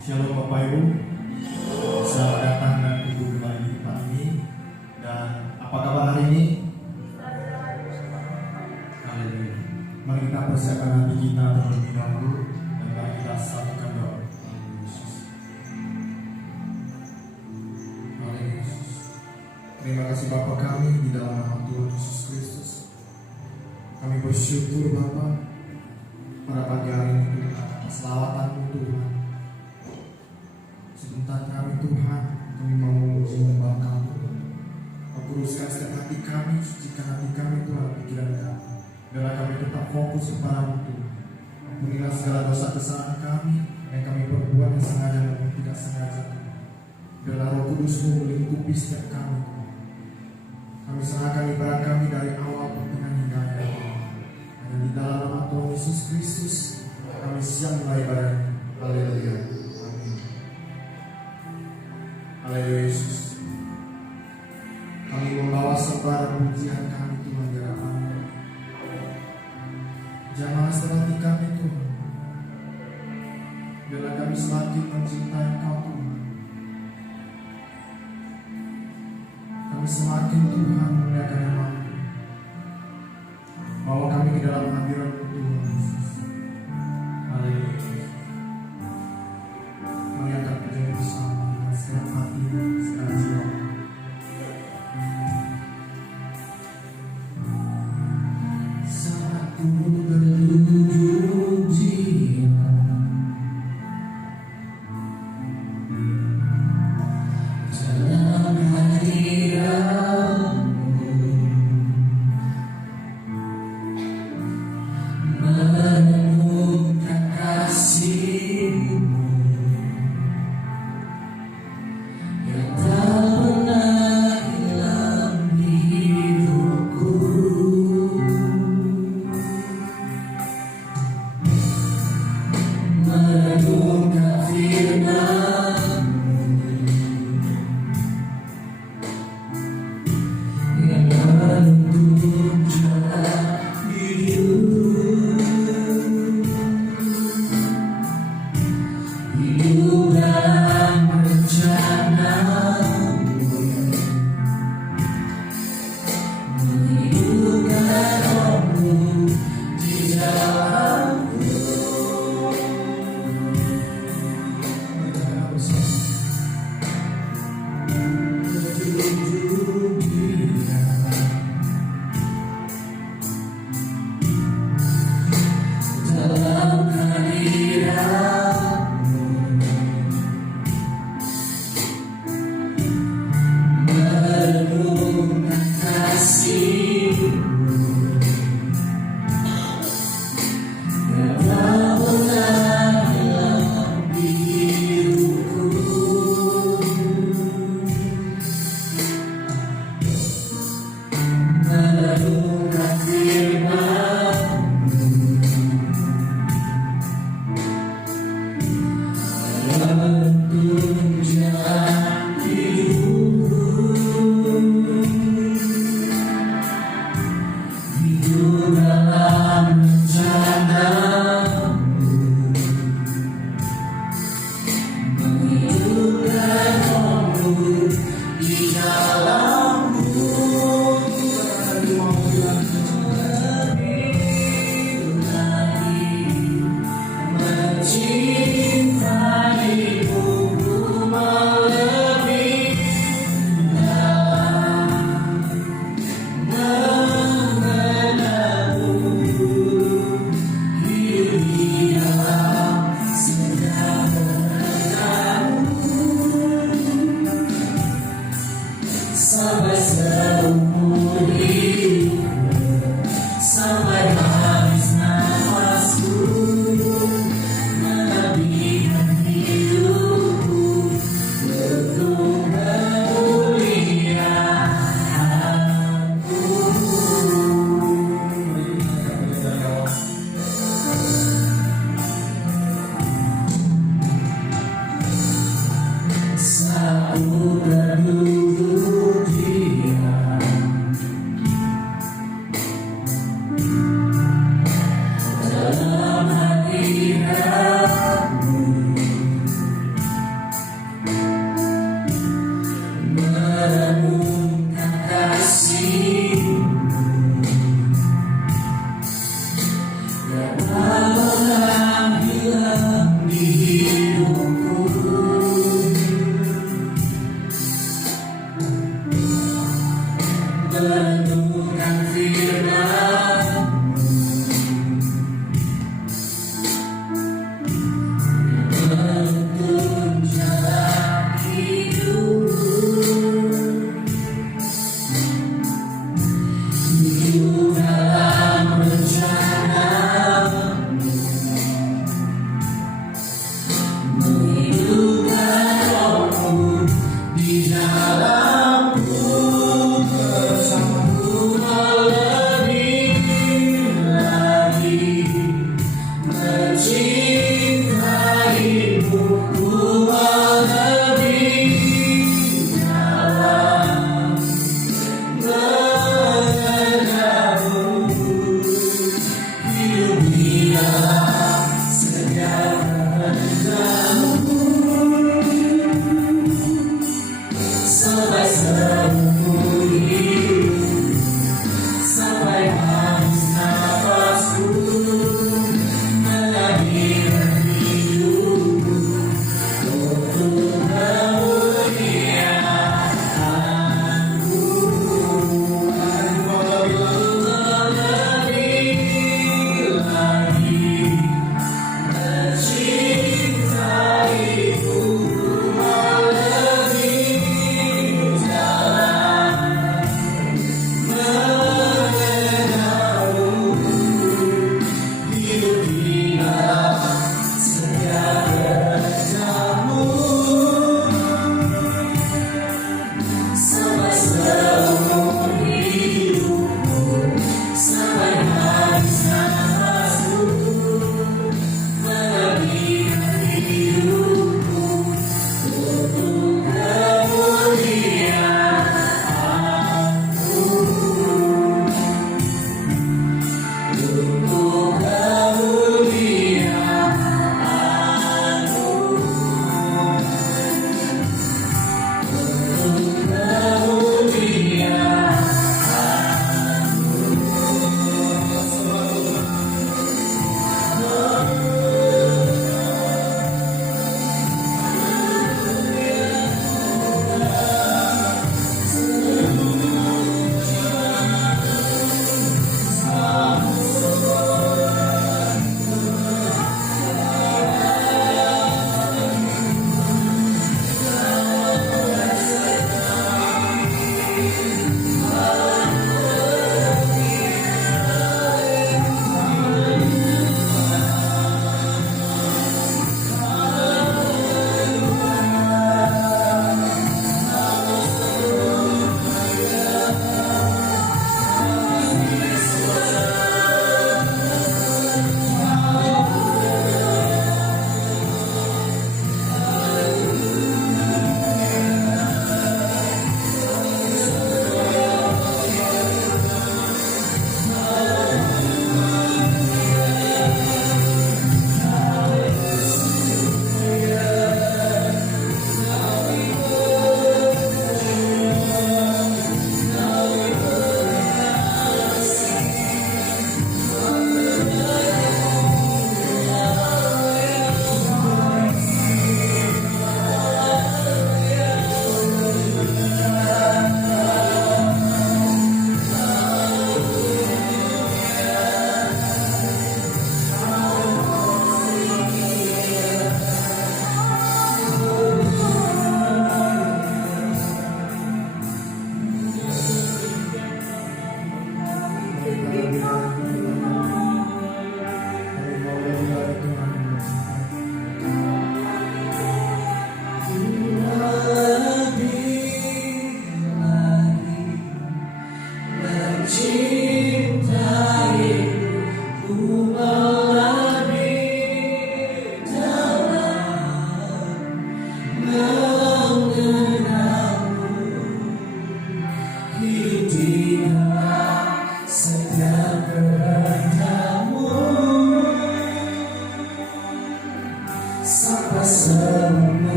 Shalom Bapak Ibu, selamat datang dan tunggu kembali di tempat ini. Dan apa kabar hari ini? Haleluya. Mari kita persiapkan hati kita terlebih dahulu dan mari kita satukan doa. Haleluya. Terima kasih Bapa kami di dalam nama Tuhan Yesus Kristus. Kami bersyukur Bapa pada pagi hari ini Tuhan atas selawatan-Mu Tuhan. Sebentar kami Tuhan, kami mau memuji menyembah Tuhan. Kau kuruskan setiap hati kami, sucikan hati kami Tuhan, pikiran kami. Biarlah kami tetap fokus kepada-Mu Tuhan. Ampunilah segala dosa kesalahan kami yang kami perbuat yang sengaja maupun tidak sengaja Tuhan. Biarlah Roh Kudus-Mu melingkupi setiap kami Tuhan. Kami serahkan ibadah kami dari awal pertengahan hingga akhir Tuhan. Hanya di dalam nama Tuhan Yesus Kristus kami siap mulai ibadah ini. Haleluya. Haleluya Yesus. Kami membawa sebar pujian kami Tuhan di hadapan-Mu. Janganlah setelah hati kami Tuhan. Biarlah kami semakin mencintai Engkau Tuhan. Kami semakin Tuhan memuliakan nama-Mu. Bawa kami ke dalam hadirat-Mu Tuhan Yesus. Haleluya. Mari angkat pujian bersama dengan segala hati, segala jiwa. Saat ku berduduk diam dalam hadirat-Mu, menemukan kasih-Mu yang tak pernah hilang di hidupku.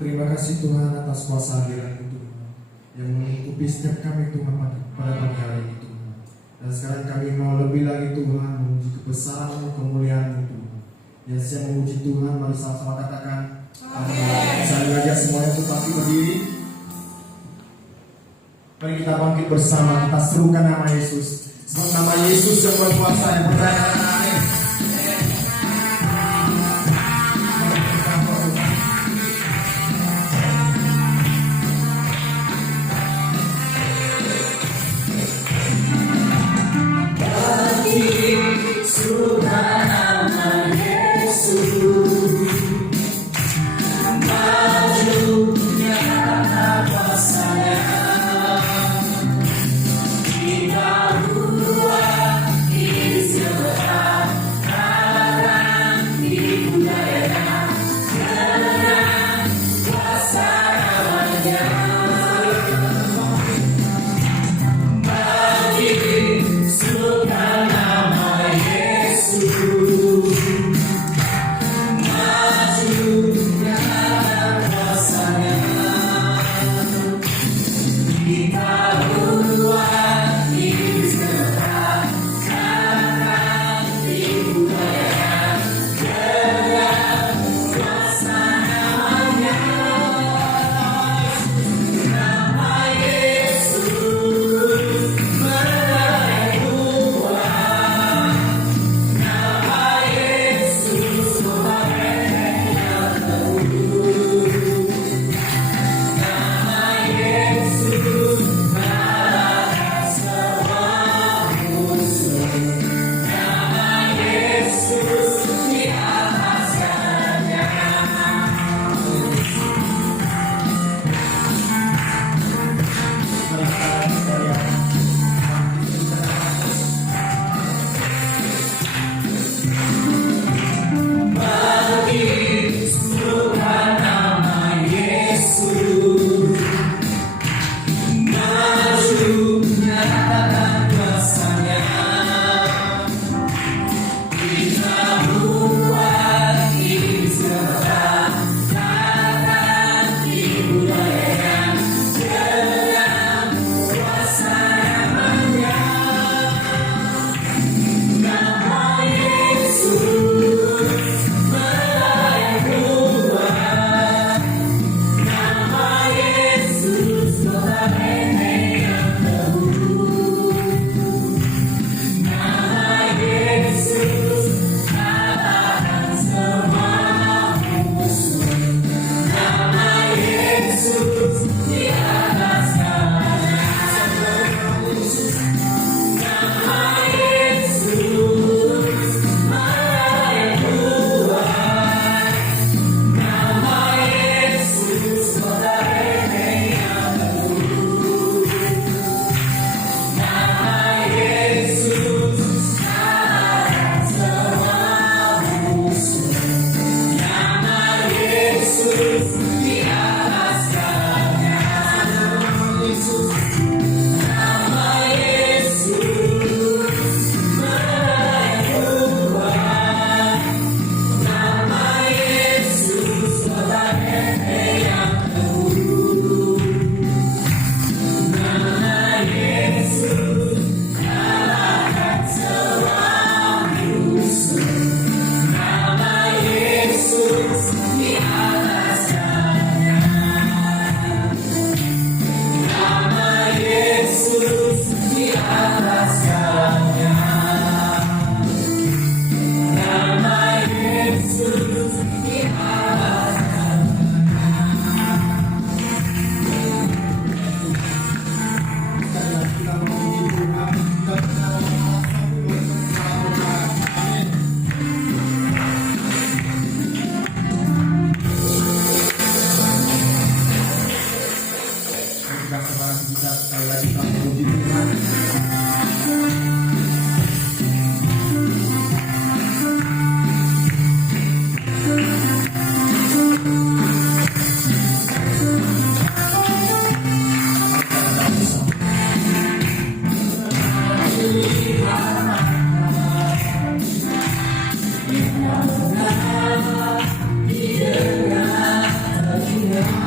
Terima kasih Tuhan atas kuasa hadirat-Mu Tuhan yang melingkupi setiap kami Tuhan pada pagi hari ini Tuhan. Dan sekarang kami mau lebih lagi Tuhan memuji kebesaran-Mu, kemuliaan-Mu Tuhan. Yang siap memuji Tuhan, mari sama-sama katakan amin. Saya mengajak semuanya untuk bangkit berdiri. Mari kita bangkit bersama, kita serukan nama Yesus. Sebab nama Yesus yang berkuasa, yang percaya amin. Yeah.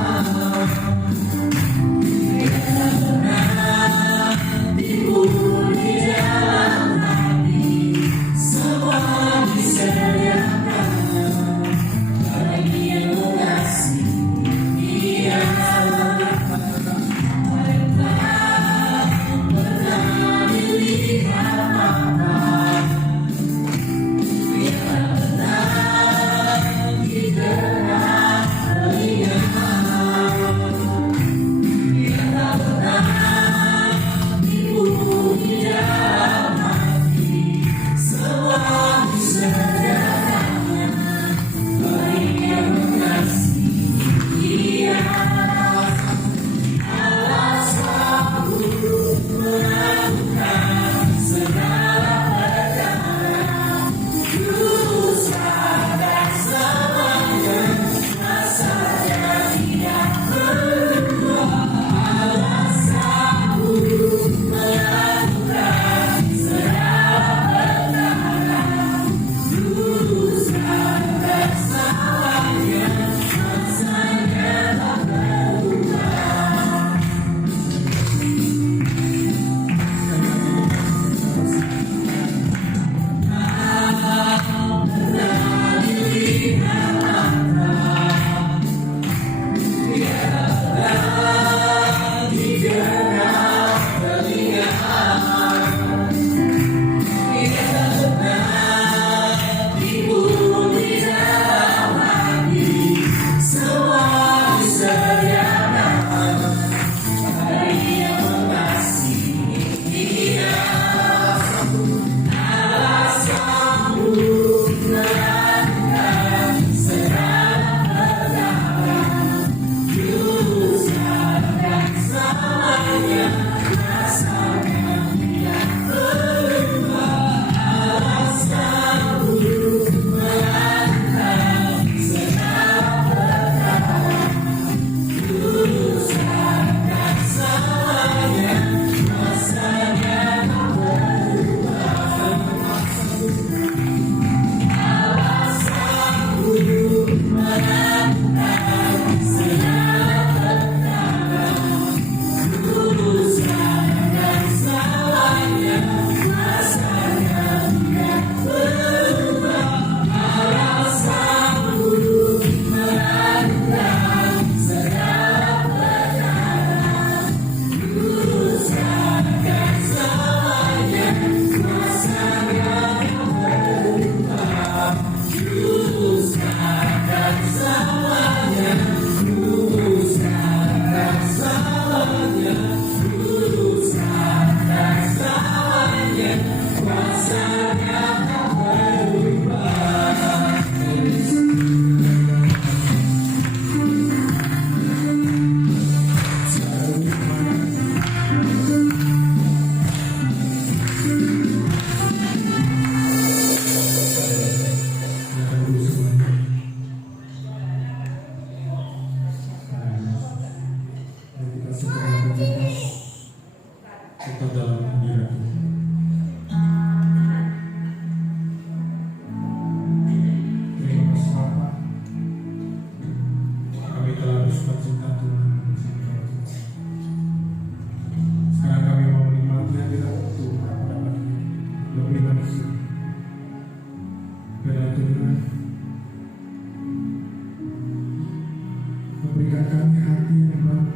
Berikan kami hati yang baru,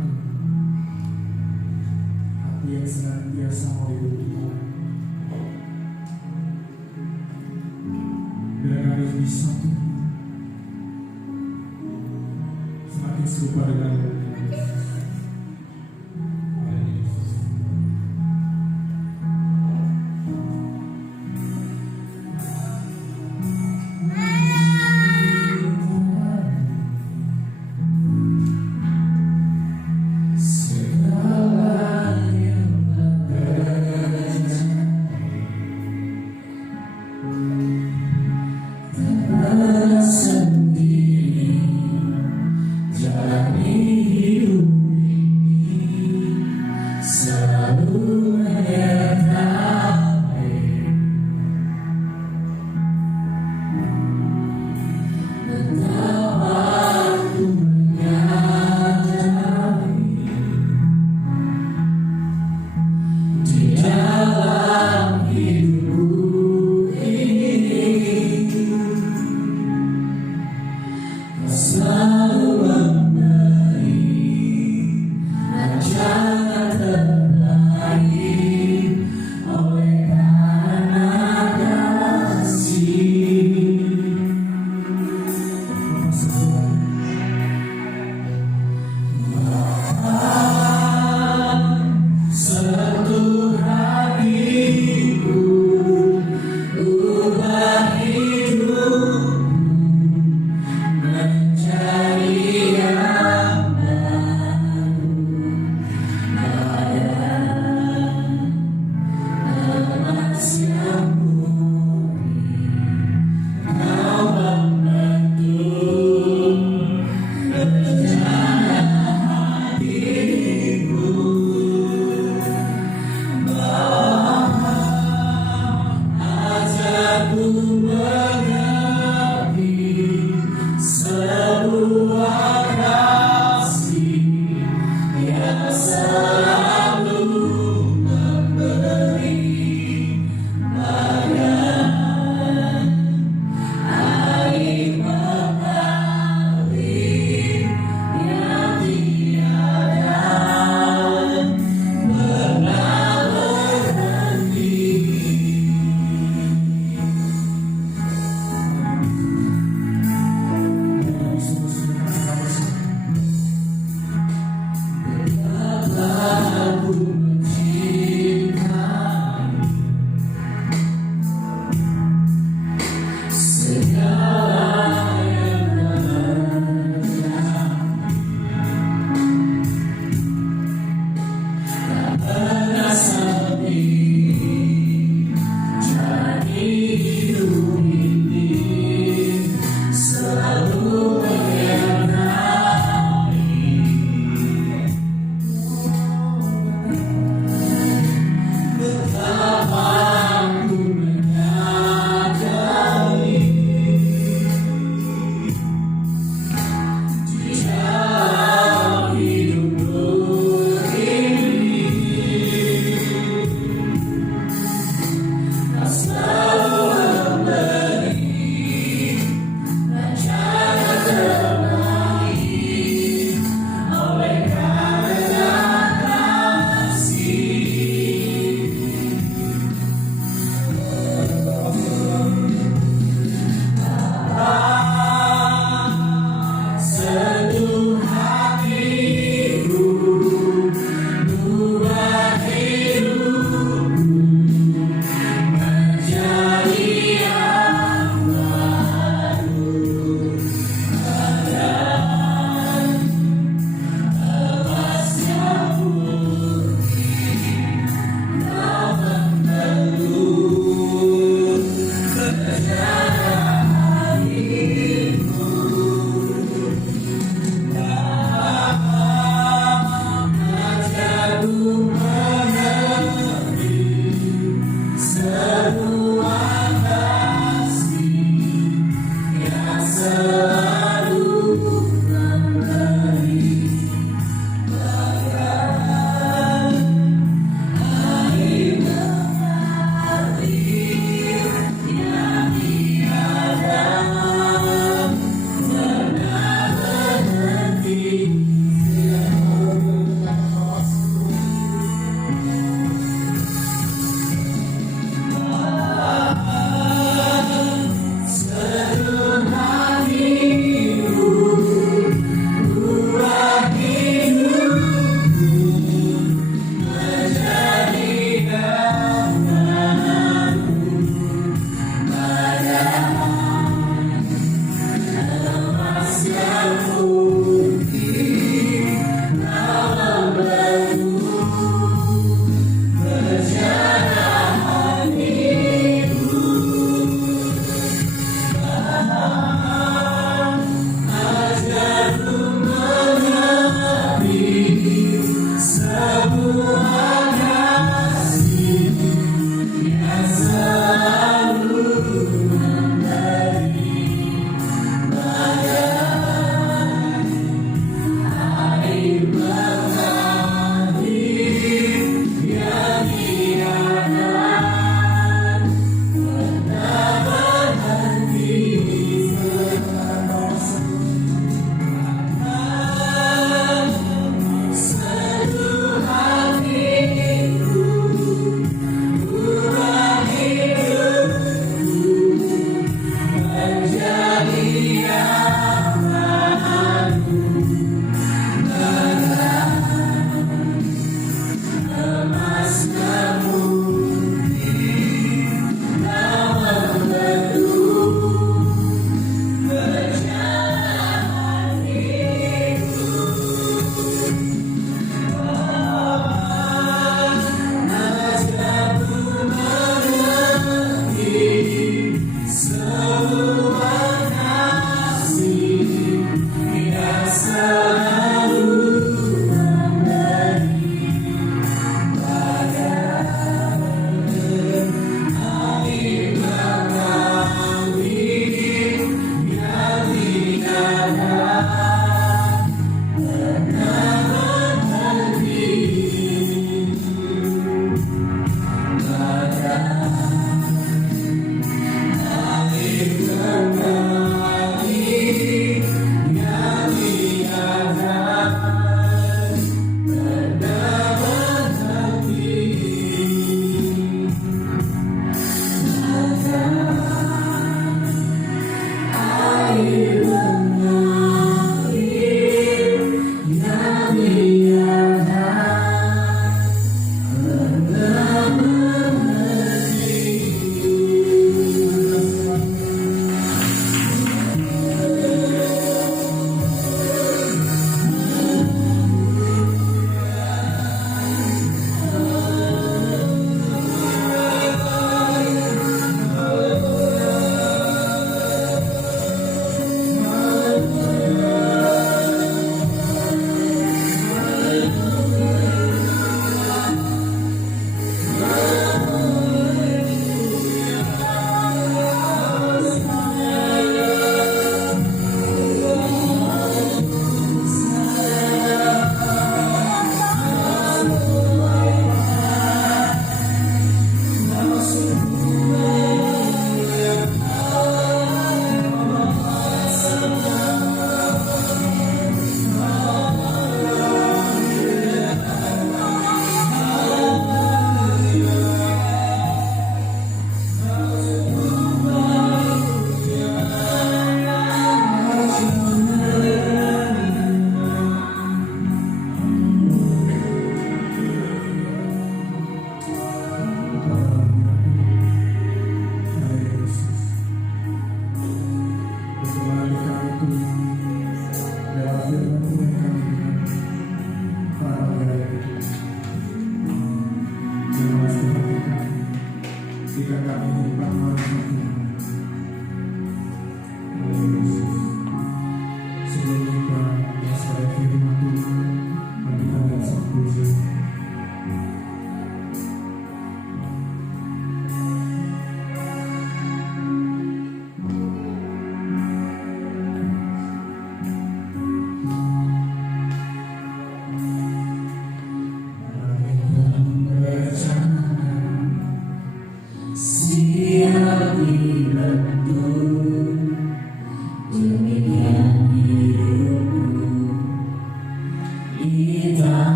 hati yang senantiasa mau hidup Tuhan. Biar kami bisa Tuhan semakin serupa dengan Yesus.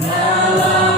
Dalam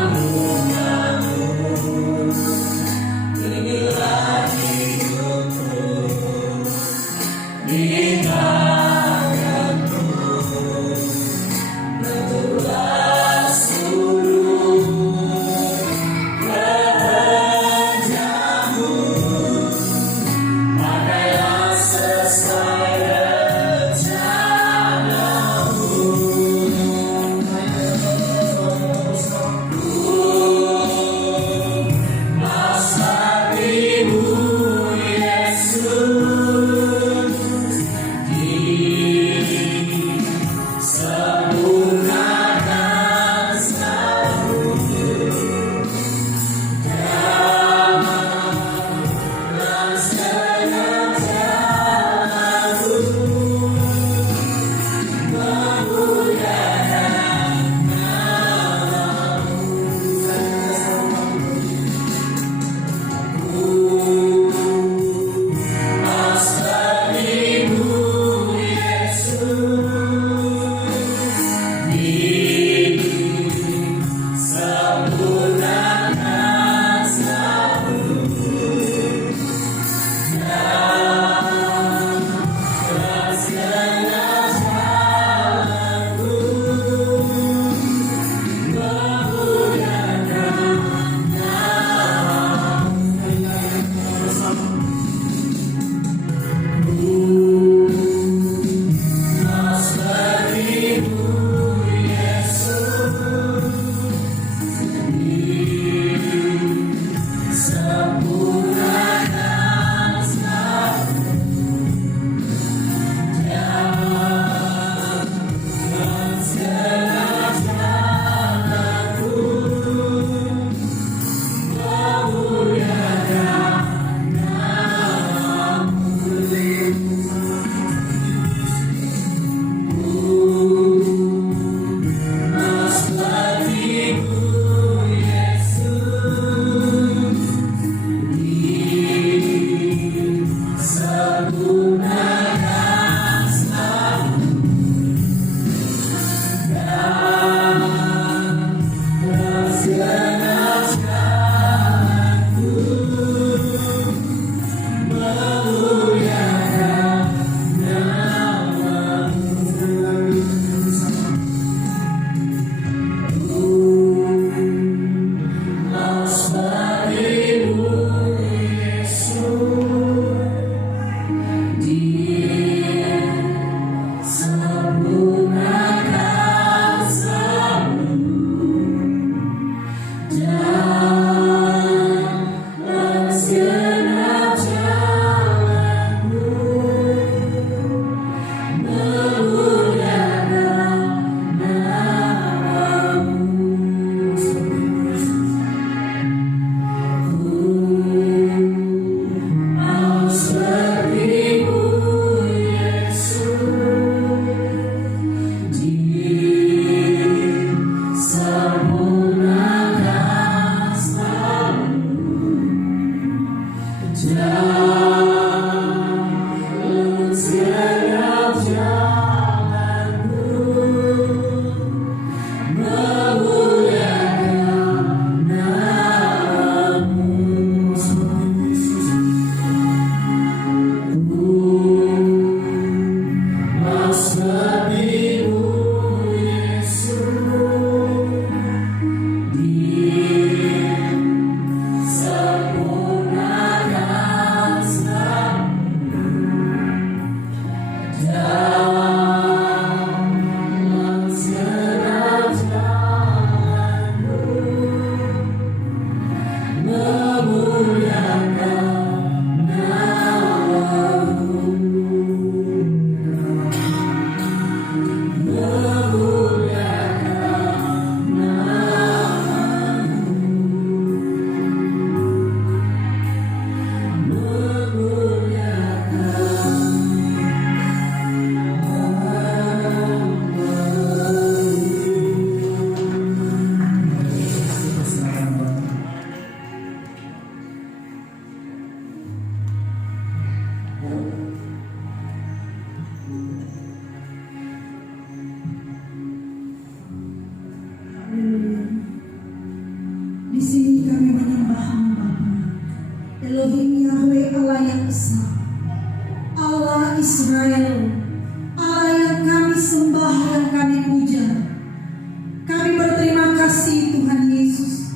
Elohim Yahweh, Allah yang besar, Allah Israel, Allah yang kami sembah, yang kami puja. Kami berterima kasih Tuhan Yesus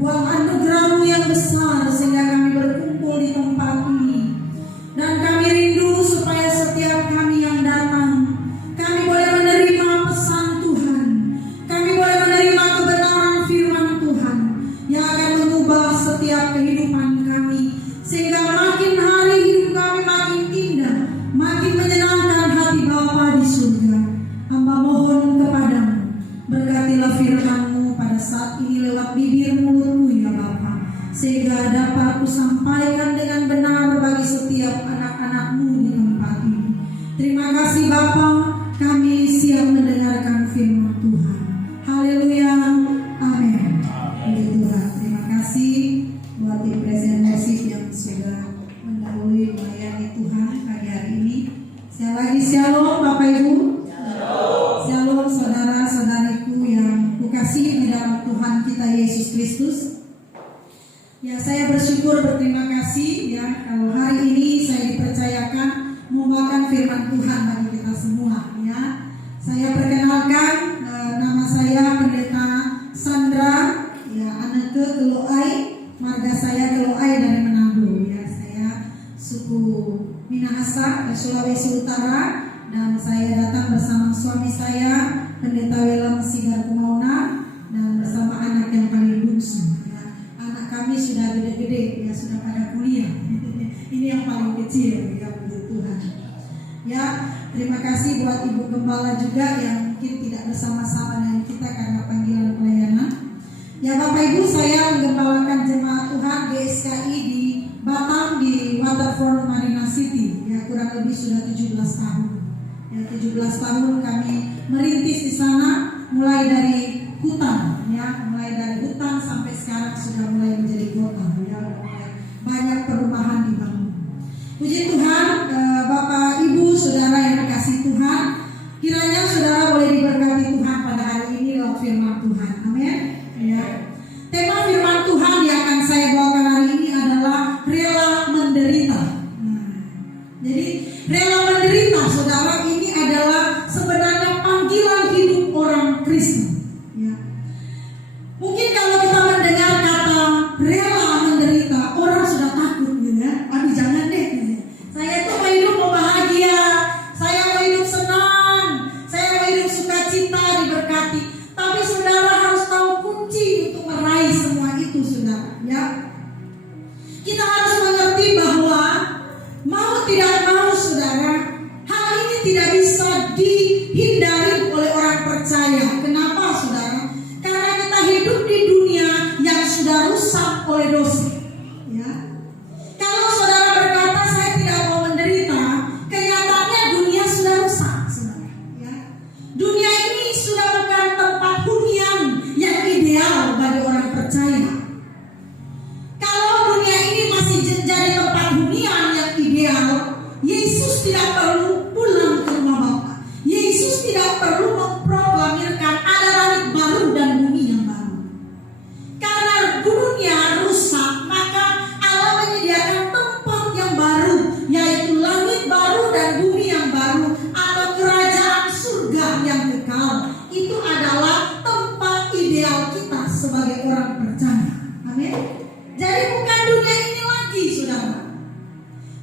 buat anugerah-Mu yang besar sehingga kami berkumpul di tempat ini. Dan kami rindu supaya setiap kami yang datang, kami boleh menerima pesan Tuhan, kami boleh menerima kebenaran firman Tuhan yang akan mengubah setiap kehidupan kami, sehingga makin hari hidup kami makin indah, makin menyenangkan hati Bapa di surga. Hamba mohon kepadamu, berkatilah firman-Mu pada saat ini lewat bibir mulut-Mu ya Bapa, sehingga dapat Ku sampaikan dengan benar bagi setiap anak-anak-Mu di tempat ini. Terima kasih Bapa, kami siap mendengarkan firman Tuhan. Haleluya, amin. Puji Tuhan. Terima kasih buat tim presiden worship yang sudah mendahului melayani Tuhan pagi hari ini. Sekali lagi shalom Bapak Ibu. Shalom saudara-saudariku yang kukasihi di dalam Tuhan kita Yesus Kristus. Ya, saya bersyukur, berterima kasih ya kalau hari ini saya dipercayakan membawakan firman Tuhan bagi kita semua ya. Saya perkenalkan, nama saya Pendeta Sandra ya, Aneke Keloai, marga saya Keloai dari Manado ya. Saya suku Minahasa, Sulawesi Utara, dan saya datang bersama suami saya Pendeta Wilam Sigar Kumauna dan bersama anak yang paling bungsu. Anak kami sudah gede-gede ya, sudah pada kuliah. Ini yang paling kecil ya, puji Tuhan. Ya, terima kasih buat Ibu Gembala juga yang mungkin tidak bersama-sama dengan kita karena panggilan pelayanan. Ya Bapak Ibu, saya menggembalakan jemaat Tuhan GSKI di Batam di Waterfront Marina City. Ya, kurang lebih sudah 17 tahun. Ya, 17 tahun kami merintis di sana, mulai dari hutan ya, mulai dari hutan sampai sekarang sudah mulai menjadi kota ya, mulai banyak perubahan dibangun. Puji Tuhan, Bapak Ibu Saudara yang dikasihi Tuhan, kiranya saudara boleh diberkati Tuhan pada hari ini lewat firman Tuhan. Amin ya. Tema firman Tuhan yang akan saya bawakan hari ini adalah rela menderita. Jadi rela menderita saudara, ini adalah sebenarnya panggilan hidup orang Kristen. Mungkin kalau kita mendengar kata rela menderita, orang sudah takut gitu ya. Aduh jangan deh gitu. Saya tuh mau hidup mau bahagia, saya mau hidup senang, saya mau hidup sukacita, diberkati. Tapi saudara harus tahu kunci untuk meraih semua itu saudara ya. Kita harus mengerti bahwa mau tidak mau saudara, hal ini tidak bisa dihindari oleh orang percaya. Kenapa saudara? Hidup di dunia yang sudah rusak oleh dosa ya. Kalau saudara berkata saya tidak mau menderita, kenyataannya dunia sudah rusak saudara ya. Dunia ini sudah bukan tempat hunian yang ideal bagi orang percaya. Kalau dunia ini masih jadi tempat hunian yang ideal, Yesus tidak perlu pulang ke rumah Bapa. Yesus tidak perlu memproklamirkan ada langit baru dan bumi yang baru. Karena dunia rusak, maka Allah menyediakan tempat yang baru, yaitu langit baru dan bumi yang baru, atau kerajaan surga yang kekal. Itu adalah tempat ideal kita sebagai orang percaya. Amin. Jadi bukan dunia ini lagi, saudara.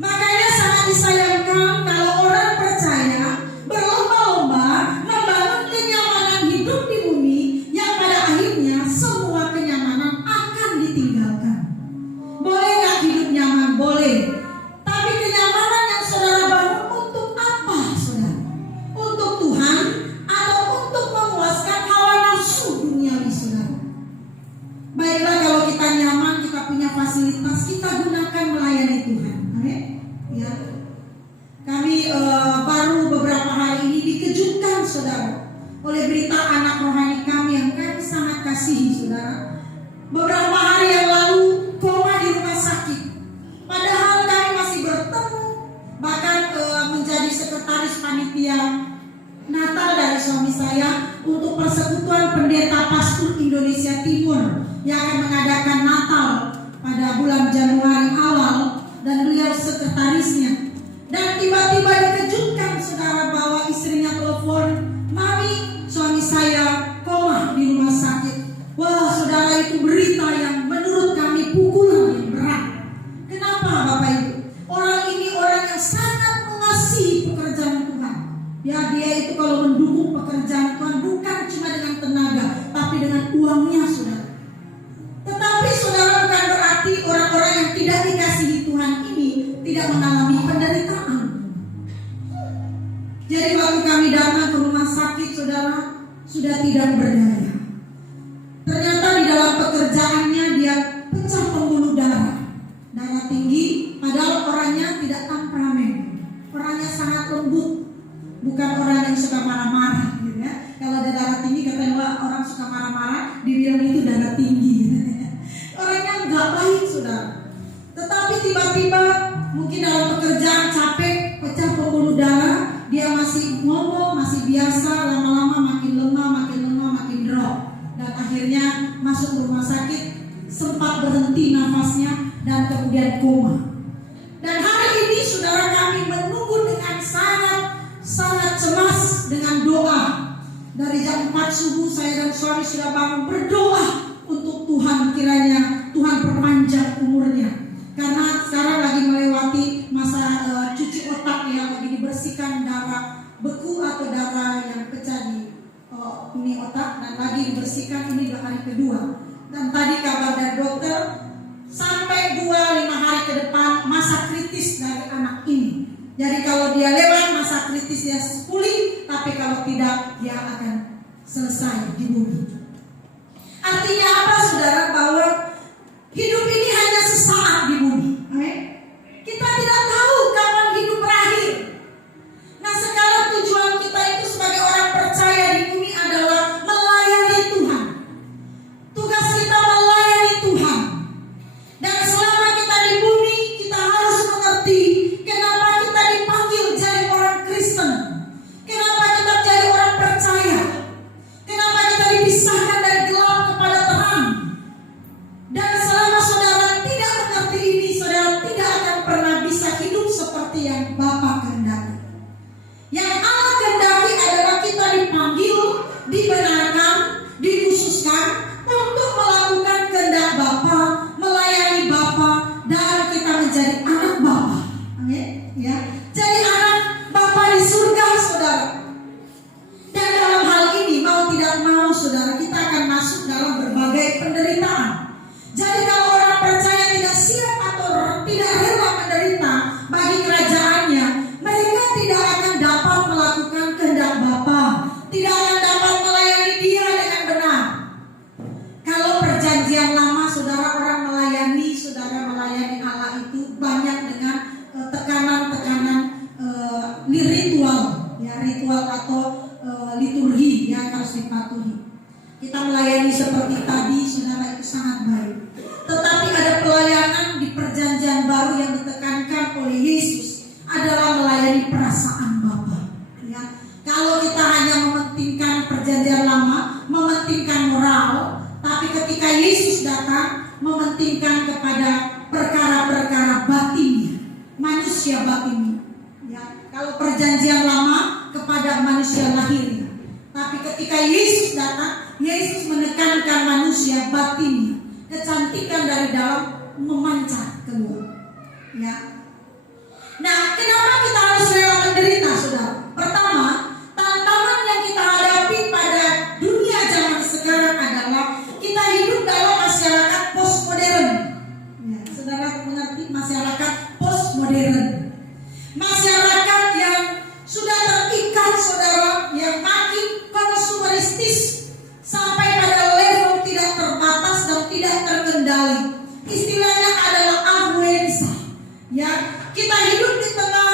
Makanya sangat disayangkan kalau orang percaya berlomba-lomba membangun kenyamanan hidup di bumi yang pada akhirnya semua kenyamanan akan ditinggalkan. Boleh gak hidup nyaman? Boleh. Tapi kenyamanan yang saudara bangun untuk apa saudara? Untuk Tuhan atau untuk memuaskan hawa nafsu duniawi saudara? Baiklah kalau kita nyaman, kita punya fasilitas, kita gunakan melayani Tuhan. Amin. Ya. Kami baru beberapa hari ini dikejutkan saudara oleh berita anak rohani kami yang kami sangat kasihi saudara. Beberapa hari yang lalu koma di rumah sakit. Padahal kami masih bertemu, bahkan menjadi sekretaris panitia Natal dari suami saya untuk persekutuan pendeta pastor Indonesia Timur yang akan mengadakan Natal pada bulan Januari awal dan beliau sekretarisnya. Dan tiba-tiba dikejutkan saudara bahwa istrinya telepon, "Mami, suami saya koma di rumah sakit." Wah saudara, itu berita yang menurut kami pukulan yang berat. Kenapa Bapak Ibu? Orang ini orang yang sangat mengasihi pekerjaan Tuhan. Ya, dia itu kalau mendukung pekerjaan Tuhan bukan cuma dengan tenaga, tapi dengan uangnya saudara. Tetapi saudara, bukan berarti orang-orang yang tidak dikasihi Tuhan ini tidak mengalami penderitaan. Jadi waktu kami datang ke rumah sakit saudara, sudah tidak berdaya. Ternyata di dalam pekerjaannya dia pecah pembuluh darah tinggi, padahal orangnya tidak temperamen, orangnya sangat lembut, bukan orang yang suka marah-marah gitu ya. Kalau ada darah tinggi katanya orang suka marah-marah, dibilang itu darah tinggi gitu ya. Orangnya nggak baik saudara. Tetapi tiba-tiba mungkin dalam pekerjaan capek, pecah pembuluh darah, dia masih ngomong, masih biasa, lama-lama makin lemah, makin drop. Dan akhirnya masuk rumah sakit, sempat berhenti nafasnya dan kemudian koma. Dan hari ini saudara, kami menunggu dengan sangat cemas dengan doa. Dari jam 4 subuh saya dan suami sudah bangun berdoa untuk Tuhan, kiranya Tuhan perpanjang umurnya. Karena sekarang lagi melewati masa cuci otak yang lagi dibersihkan darah beku atau darah yang pecah di ini otak, dan lagi dibersihkan, ini udah hari kedua. Dan tadi kabar dari dokter sampai 2-5 hari ke depan masa kritis dari anak ini. Jadi kalau dia lewat masa kritis dia pulih, tapi kalau tidak dia akan selesai di bumi. Artinya apa saudara? Bahwa hidup ini hanya sesaat di bumi. Kita tidak tahu kapan hidup berakhir. Nah sekarang tujuan kita itu sebagai orang percaya di bumi adalah melayani Tuhan. Tugas kita melayani Tuhan. Dan selama kita di bumi, kita harus mengerti kenapa kita dipanggil jadi orang Kristen, kenapa kita jadi orang percaya, kenapa kita dipisahkan dari gelap kepada terang. Dan selama saudara tidak mengerti ini, saudara tidak akan pernah bisa hidup seperti yang Bapa kehendaki. Yang Allah kehendaki adalah kita dipanggil, dibenarkan, dikhususkan untuk melakukan kehendak Bapa, melayani Bapa, dan kita menjadi anak Bapa. Amin. Ya, jadi anak Bapa di surga, saudara. Dan dalam hal ini mau tidak mau, saudara, kita akan masuk dalam berbagai penderitaan. Jadi kalau orang percaya tidak siap atau tidak rela menderita bagi kerajaannya, mereka tidak akan dapat melakukan kehendak Bapa, tidak akan dapat melayani Dia dengan benar. Kalau perjanjian lama, saudara, orang melayani Allah itu banyak dengan tekanan-tekanan ritual, ya, ritual atau liturgi yang harus dipatuhi. Kita melayani seperti tadi, saudara, itu sangat baik. Tetapi ada pelayanan di perjanjian baru yang ditekankan oleh Yesus adalah melayani perasaan Bapa. Ya, kalau kita hanya mementingkan perjanjian lama, mementingkan moral, tapi ketika Yesus datang, mementingkan kepada perkara-perkara batinnya, manusia batinnya. Ya, kalau perjanjian lama kepada manusia lahirnya, tapi ketika Yesus datang, Yesus menekankan manusia batinnya, kecantikan dari dalam memancar keluar. Ya. Nah, kenapa kita harus rela menderita, saudara? Pertama, tantangan yang kita hadapi pada dunia zaman sekarang adalah kita hidup dalam masyarakat postmodern. Ya, saudara mengerti masyarakat postmodern? Masyarakat yang sudah terikat, saudara, yang makin konsumeristis sampai pada level tidak terbatas dan tidak terkendali. Istilahnya adalah influenza. Ya, kita hidup di tengah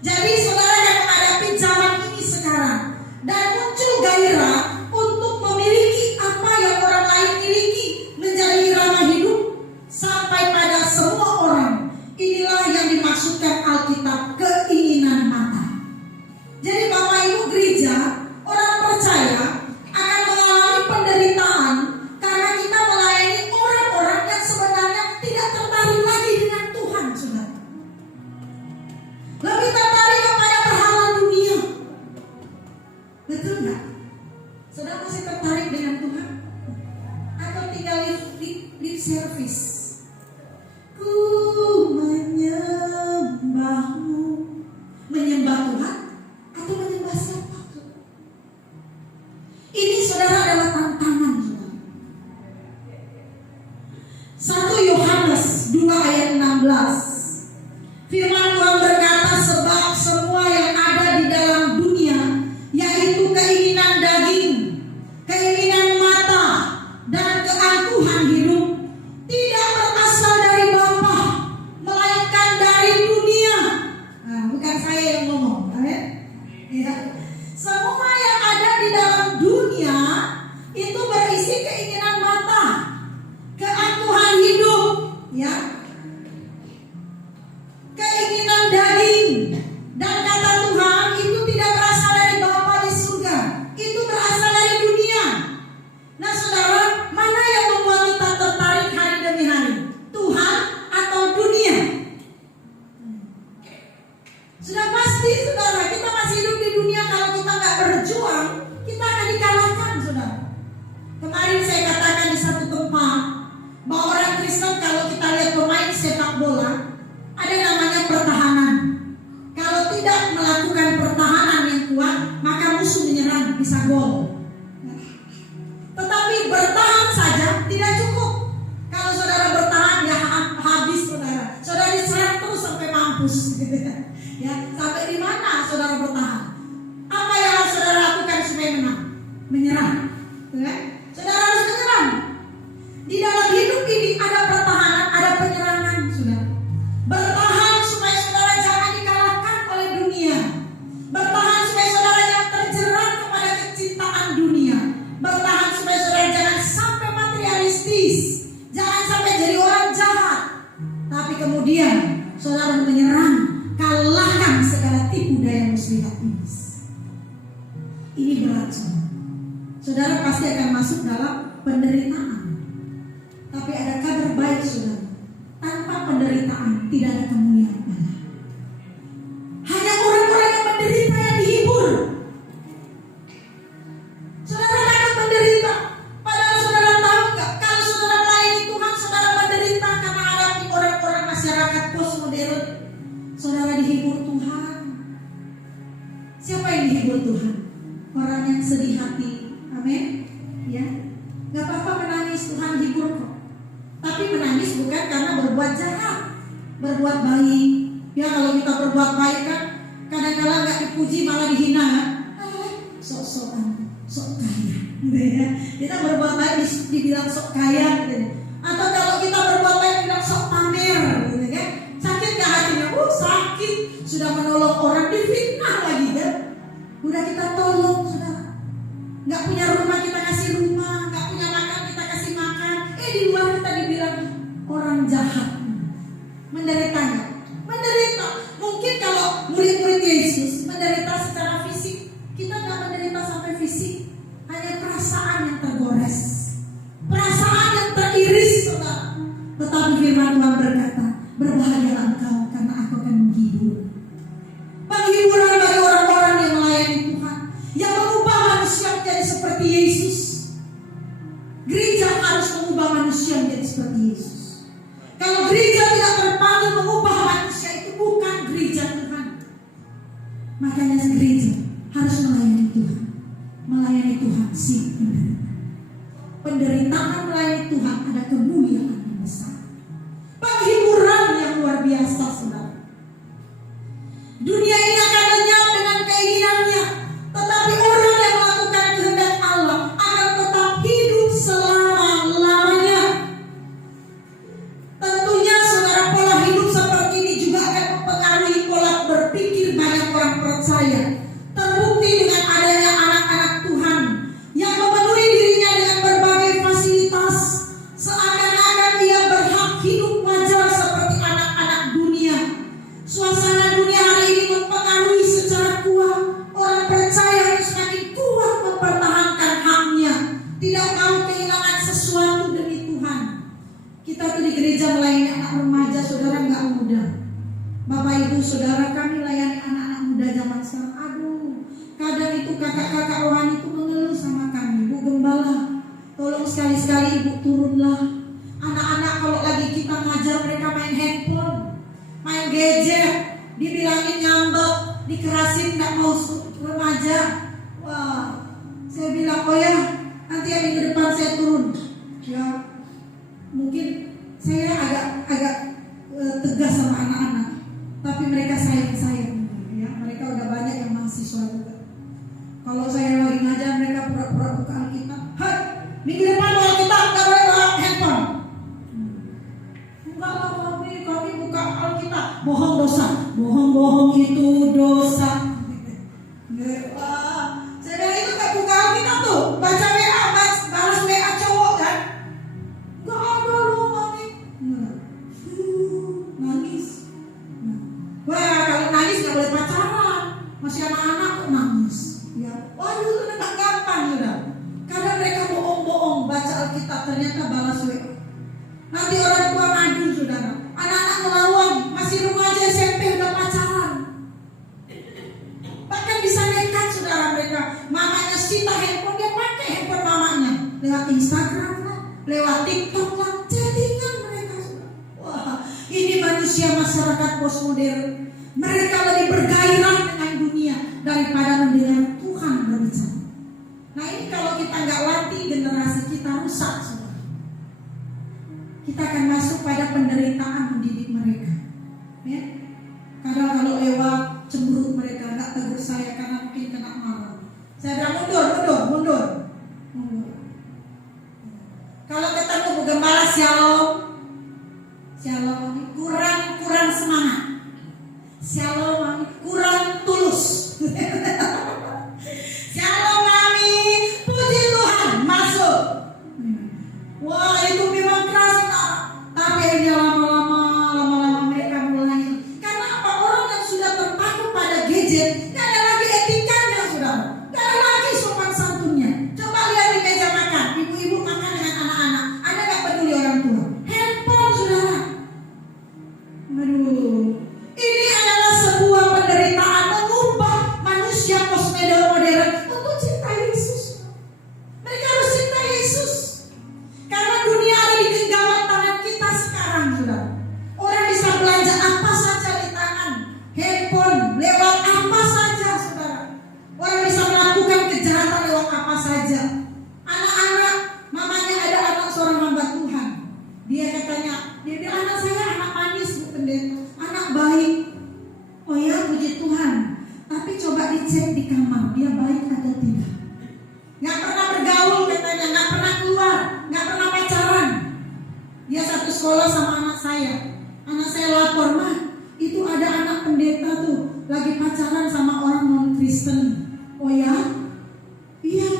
Jadi saudara yang menghadapi zaman ini sekarang dan muncul gairah untuk memiliki apa yang orang lain miliki, menjadi irama hidup sampai pada semua orang. Inilah yang dimaksudkan Alkitab keinginan mata. Jadi Bapak Ibu gereja, orang percaya akan mengalami penderitaan karena kita melayani orang-orang yang sebenarnya tidak tertarik lagi dengan Tuhan, saudara. Lebih tertarik kepada berhala dunia. Betul nggak? Saudara masih tertarik dengan Tuhan? Atau tinggal lip service? Ku menyembahmu. Menyembah Tuhan atau menyembah siapa? Ini saudara adalah tantangan, saudara. 1 Yohanes 2 ayat 16. Firman Tuhan berkata, sebab semua yang ada di dalam dunia, yaitu keinginan daging, keinginan mata, dan keangkuhan hidup, tidak berasal dari Bapa, melainkan dari dunia. Nah, bukan saya yang ngomong, amin? Ya. Semua yang ada di dalam dunia itu berisi keinginan mata, keangkuhan hidup, ya, keinginan daging. Dan kata Tuhan itu tidak berasal dari Bapa di surga, itu berasal dari dunia. Nah saudara, mana yang membuat kita tertarik hari demi hari? Tuhan atau dunia? Sudah pasti saudara, kita masih hidup di dunia. Kalau kita nggak berjuang, kita akan dikalahkan, saudara. Kemarin saya katakan di satu tempat bahwa orang Kristen kalau kita lihat pemain sepak bola, ada namanya pertahanan. Kalau tidak melakukan pertahanan yang kuat, maka musuh menyerang, bisa gol. Tetapi bertahan saja tidak cukup. Kalau saudara bertahan, ya habis saudara. Saudara diserang terus sampai mampus. Ya, sampai di mana saudara bertahan? Apa yang harus saudara lakukan supaya menang? Menyerang. Ya? Saudara harus menyerang. Di dalam hidup ini ada pertahanan, ada penyerangan, saudara. Bertahan supaya saudara jangan dikalahkan oleh dunia. Bertahan supaya saudara jangan terjerat kepada kecintaan dunia. Bertahan supaya saudara jangan sampai materialistis, jangan sampai jadi orang jahat. Tapi kemudian saudara menyerang, kalahkan segala tipu daya muslihat iblis. Ini berat, saudara. Saudara pasti akan masuk dalam penderitaan. Tapi ada kabar baik, saudara. Tanpa penderitaan tidak ada kemuliaan Allah. Hanya orang-orang yang menderita yang dihibur. Saudara takut menderita. Padahal saudara tahu nggak? Kalau saudara melayani Tuhan, saudara menderita karena ada orang-orang masyarakat postmodern. Saudara dihibur Tuhan. Siapa yang dihibur Tuhan? Orang yang sedih hati. Amin. Ya, nggak apa-apa menangis, Tuhan hibur kok. Tapi menangis bukan karena berbuat jahat, berbuat baik. Ya kalau kita berbuat baik kan kadang-kadang nggak dipuji malah dihina kan? Sok-sokan, sok kaya. Ya. Kita berbuat baik dibilang sok kaya, gitu. Atau kalau kita berbuat baik dibilang sok pamer, gitu kan? Sakit nggak hatinya? Sakit. Sudah menolong orang difitnah lagi kan? Udah kita tolong, sudah. Nggak punya rumah kita kasih rumah, nggak punya makan kita kasih makan. Di luar kita dibilang orang jahat. Menderita nggak? Menderita. Mungkin kalau murid-murid Yesus menderita secara fisik, kita nggak menderita sampai fisik. Hanya perasaan yang tergores, perasaan yang teriris, saudara. Tetapi firman Tuhan berkata, berbahagialah engkau karena aku akan menghibur. Penghiburan bagi orang-orang yang melayani Tuhan, yang mengubah manusia menjadi seperti Yesus. Gereja harus mengubah manusia menjadi seperti Yesus. Kalau gereja tidak terpanggil mengubah manusia, itu bukan gereja Tuhan. Makanya gereja harus melayani Tuhan. Melayani Tuhan sih penderitaan melayani Tuhan ada kemuliaan yang besar. Penghiburan yang luar biasa, saudara. Dunia ini akan lenyap dengan keinginannya, tetapi orang yang melakukan kehendak Allah akan tetap hidup selama-lamanya. Tentunya saudara, pola hidup seperti ini juga akan mempengaruhi pola berpikir banyak saya. Terbukti dengan adanya anak-anak Tuhan yang memenuhi dirinya dengan berbagai fasilitas, seakan-akan dia berhak hidup wajar seperti anak-anak dunia. Suasana dunia hari ini mempengaruhi secara kuat. Orang percaya yang semakin kuat mempertahankan haknya, tidak mau kehilangan sesuatu demi Tuhan. Kita tuh di gereja melayani anak remaja, saudara, nggak mudah. Bapak ibu saudara, kami layani anak-anak muda zaman sekarang. Aduh, kadang itu kakak-kakak rohani itu mengeluh sama kami, Bu Gembala, tolong sekali-sekali ibu turunlah. Anak-anak kalau lagi kita ngajar mereka main handphone, main gadget, dibilangin ngambek, dikerasin nggak mau remaja. Wah, saya bilang oh ya, nanti yang minggu depan saya turun. Ya, mungkin saya agak tegas sama anak-anak, tapi mereka sayang ya. Mereka udah banyak yang mahasiswa juga. Kalau saya lagi ngajar mereka pura-pura buka Alkitab. Hai, minggu depan bawa Alkitab, nggak boleh bawa handphone. Enggak lah kami buka Alkitab. Bohong dosa, bohong itu dosa. Saya bilang itu nggak buka Alkitab tuh, baca WA, balas WA cowok kan? Nggak ada loh mami. Nangis. Wah, kalau nangis nggak boleh pacaran, masih anak-anak kok nangis. Ya, waduh, nggak gampang sudah. Kadang mereka bohong-bohong baca Alkitab, ternyata balas WA. Nanti orang tua ngadu, saudara. Anak-anak ngelawan, masih remaja SMP udah pacaran. Bahkan bisa nekat, saudara, mereka. Mamanya sita handphone, dia pakai handphone mamanya. Lewat Instagram lah, lewat TikTok lah, chattingan mereka, saudara. Wah, ini manusia masyarakat postmodern. Mereka lebih bergairah dengan dunia daripada mendengar Tuhan berbicara. Nah ini kalau kita nggak latih, generasi kita rusak, saudara. Kita akan masuk pada penderitaan mendidik mereka. Ya? Kadang kalau lewat cemberut mereka, nggak tegur saya karena mungkin kena marah. Saya bilang mundur. Kalau ketemu Bu Gembala shalom, kurang semangat. Shalom mami, kurang tulus. Shalom mami, puji Tuhan, masuk. Wah itu memang keras, tapi akhirnya lama-lama mereka mulai. Karena apa? Orang yang sudah terpaku pada gadget, gak ada lagi etikanya, saudara. Gak ada lagi sopan santunnya. Coba lihat di meja makan, ibu-ibu makan dengan anak-anak. Ada gak peduli orang tua? Handphone, saudara. Aduh, ini adalah sebuah penderitaan mengubah manusia postmodern untuk cinta Yesus. Mereka harus cinta Yesus. Karena dunia ada di genggaman tangan kita sekarang, saudara. Orang bisa belanja apa saja di tangan, handphone, lewat apa saja, saudara. Orang bisa melakukan kejahatan lewat apa saja. Anak-anak, mamanya ada anak seorang hamba Tuhan. Dia bilang anak saya anak manis, Bu Pendeta, anak baik. Oh ya, puji Tuhan. Tapi coba dicek di kamar, dia baik atau tidak. Nggak pernah bergaul katanya, nggak pernah keluar, nggak pernah pacaran. Dia satu sekolah sama anak saya. Anak saya lapor, mah itu ada anak pendeta tuh lagi pacaran sama orang non Kristen. Oh ya? Iya.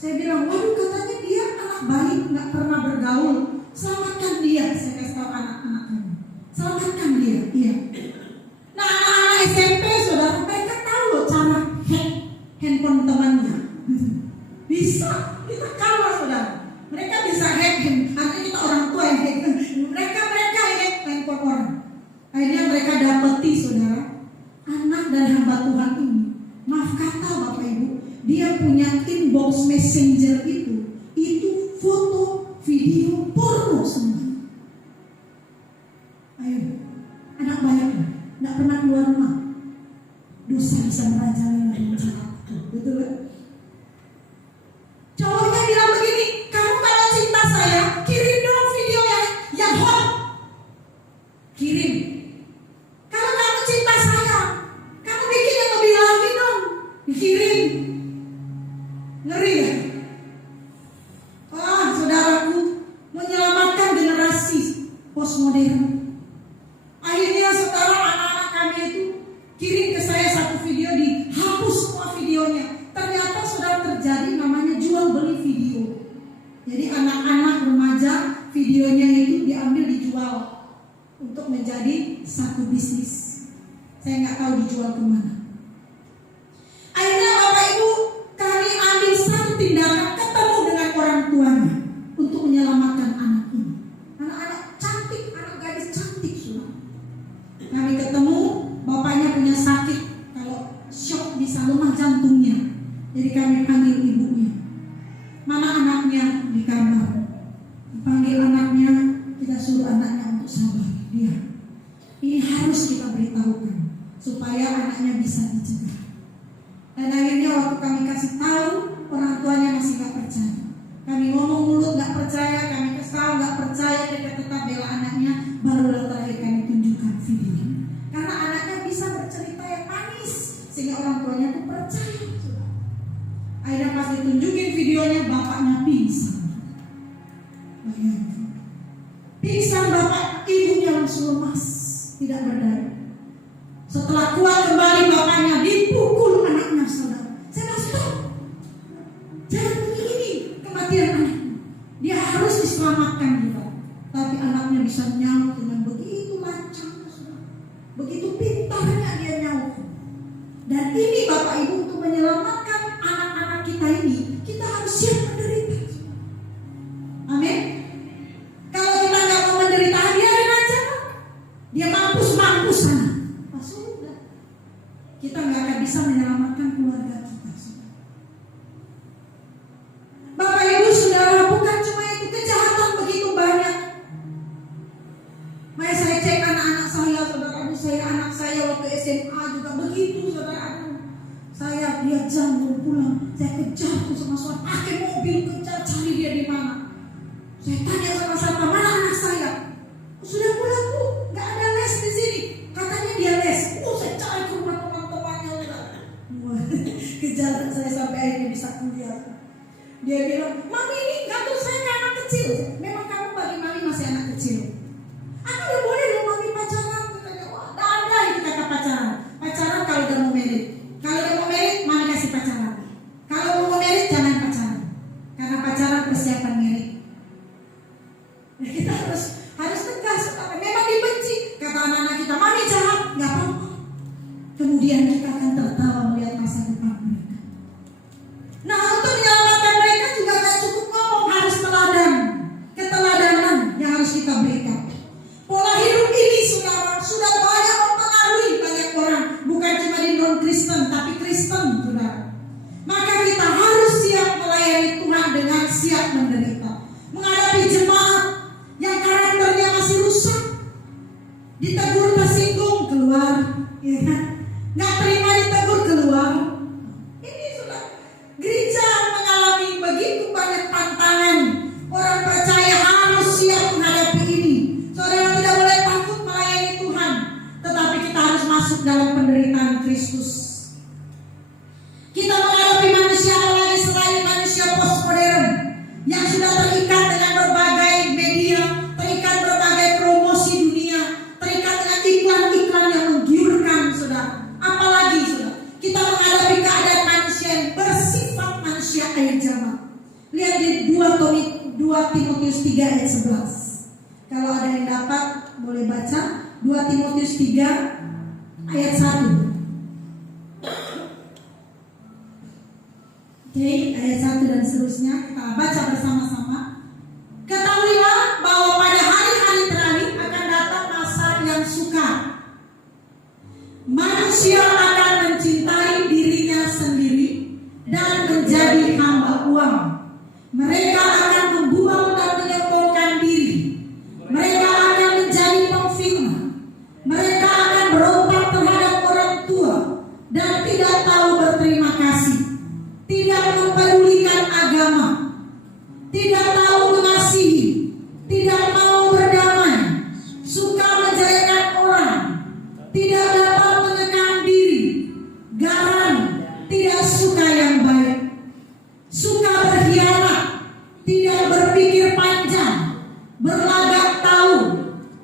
Saya bilang, waduh katanya dia anak baik, nggak pernah bergaul. Selamatkan dia, saya kasih tahu anak-anak ini. Selamatkan dia, iya. Nah anak-anak SMP, saudara, mereka tahu loh cara hack handphone temannya. Bisa, kita kalah, saudara. Mereka bisa hack, artinya kita orang tua yang hack. Mereka hack handphone orang. Akhirnya mereka dapati, saudara, anak dari hamba Tuhan ini. Maaf kata Bapak Ibu, dia punya inbox messenger itu foto, video, porno semua. Ayo, anak baik, nggak pernah keluar rumah. Dosa bisa merajalela dengan cara itu, betul kan? Cowoknya bilang begini, kamu kalau cinta saya, kirim dong video yang hot. Kirim. Kalau kamu cinta saya, kamu bikin yang lebih lagi dong. Dikirim. Ngeri ya? Wah, saudaraku, menyelamatkan generasi postmodern. Akhirnya saudara, anak-anak kami itu kirim ke saya satu video di tahu dijual kemana. Akhirnya Bapak Ibu, kami ambil satu tindakan, ketemu dengan orang tuanya untuk menyelamatkan anak ini. Anak-anak cantik, anak gadis cantik sudah. Kami ketemu, bapaknya punya sakit, kalau shock bisa lemah jantungnya. Jadi kami panggil ibunya. Mana anaknya? Di kamar. Panggil anaknya, kita suruh anaknya untuk sabar. Dia, ini harus kita beritahukan supaya anaknya bisa dicegah. Dan akhirnya waktu kami kasih tahu, orang tuanya masih gak percaya. Kami ngomong mulut gak percaya, kami kesal gak percaya, dia tetap bela anaknya. Barulah terakhir kami tunjukkan video. Karena anaknya bisa bercerita yang manis, sehingga orang tuanya tuh percaya. Akhirnya pas ditunjukin videonya, bapaknya pingsan. Bayangkan, pingsan bapak, ibunya langsung lemas, tidak berdaya. Setelah kuat kembali, bapaknya dipukul anaknya, saudara. Saya bilang, stop, jangan begini, kematian anaknya. Dia harus diselamatkan juga. Tapi anaknya bisa nyaut dengan begitu lancang, saudara. Begitu pintarnya dia nyaut. Dan ini Bapak Ibu, untuk menyelamatkan anak-anak kita ini, kita harus siap menderita. Amin. Kalau kita nggak mau menderita, biarin aja. Dia mampus sana. Sudah. Kita nggak akan bisa menyelamatkan keluarga kita. Bapak Ibu Saudara, bukan cuma itu, kejahatan begitu banyak. Mari saya cek anak-anak saya, saudara. Anak saya waktu SMA juga begitu, saudara. Saya dia jam belum pulang, saya kejar tuh sama suami, pakai mobil kejar cari dia di mana. Saya tanya sama siapa, mana anak saya? Sudah pulang Bu, nggak ada les di sini. Katanya dia les. Saya cari ke rumah teman-temannya, saudara. Kejar saya sampai akhirnya bisa kuliah. Dia bilang, Mami ini ngatur saya ke anak kecil. Memang kamu bagi Mami masih anak kecil. Aku udah boleh loh Mami pacaran. Katanya, wah ada itu kata pacaran. Pacaran kalau udah mau merit. Kalau udah mau merit, Mami kasih pacaran. Kalau mau merit, jangan pacaran. Karena pacaran persiapan merit. Nah, kita harus tegas. Memang dibenci. Kata anak-anak kita, Mami jahat, nggak apa-apa. Kemudian kita akan tertawa melihat masa depan mereka. Nah, untuk menyelamatkan mereka juga gak cukup ngomong, harus teladan. Keteladanan yang harus kita berikan. Pola hidup ini sudah banyak mempengaruhi banyak orang, bukan cuma di non-Kristen, tapi Kristen, saudara. Maka kita harus siap melayani Tuhan dengan siap menderita. Menghadapi jemaat yang karakternya masih rusak, ditegur tersinggung keluar, ya kan? Nggak terima ditegur keluar. Ini sudah gereja mengalami begitu banyak tantangan. Orang percaya harus siap menghadapi ini. Saudara tidak boleh takut melayani Tuhan, tetapi kita harus masuk dalam penderitaan Kristus. Kita menghadapi manusia lagi selain manusia postmodern yang sudah terikat dengan berbagai media, terikat berbagai promosi dunia, terikat dengan iklan-iklan yang menggiurkan, saudara. Apalagi saudara, kita menghadapi keadaan manusia yang bersifat manusia akhir zaman. Lihat di 2 Timotius 3 ayat 11. Kalau ada yang dapat boleh baca 2 Timotius 3 ayat 1. Oke, ayat 1 dan seterusnya kita baca bersama-sama. Ketahuilah bahwa pada hari-hari terakhir akan datang masa yang sukar. Manusia akan mencintai dirinya sendiri dan menjadi hamba uang. Mereka akan membuang dan menyombongkan diri. Mereka akan menjadi pemfitnah. Mereka akan berontak terhadap orang tua dan tidak tahu berterima kasih. Tidak mempedulikan agama. Tidak tahu mengasihi. Tidak mau berdamai. Suka menjelekan orang. Tidak dapat menekan diri. Garang. Tidak suka yang baik. Suka berkhianat. Tidak berpikir panjang. Berlagak tahu.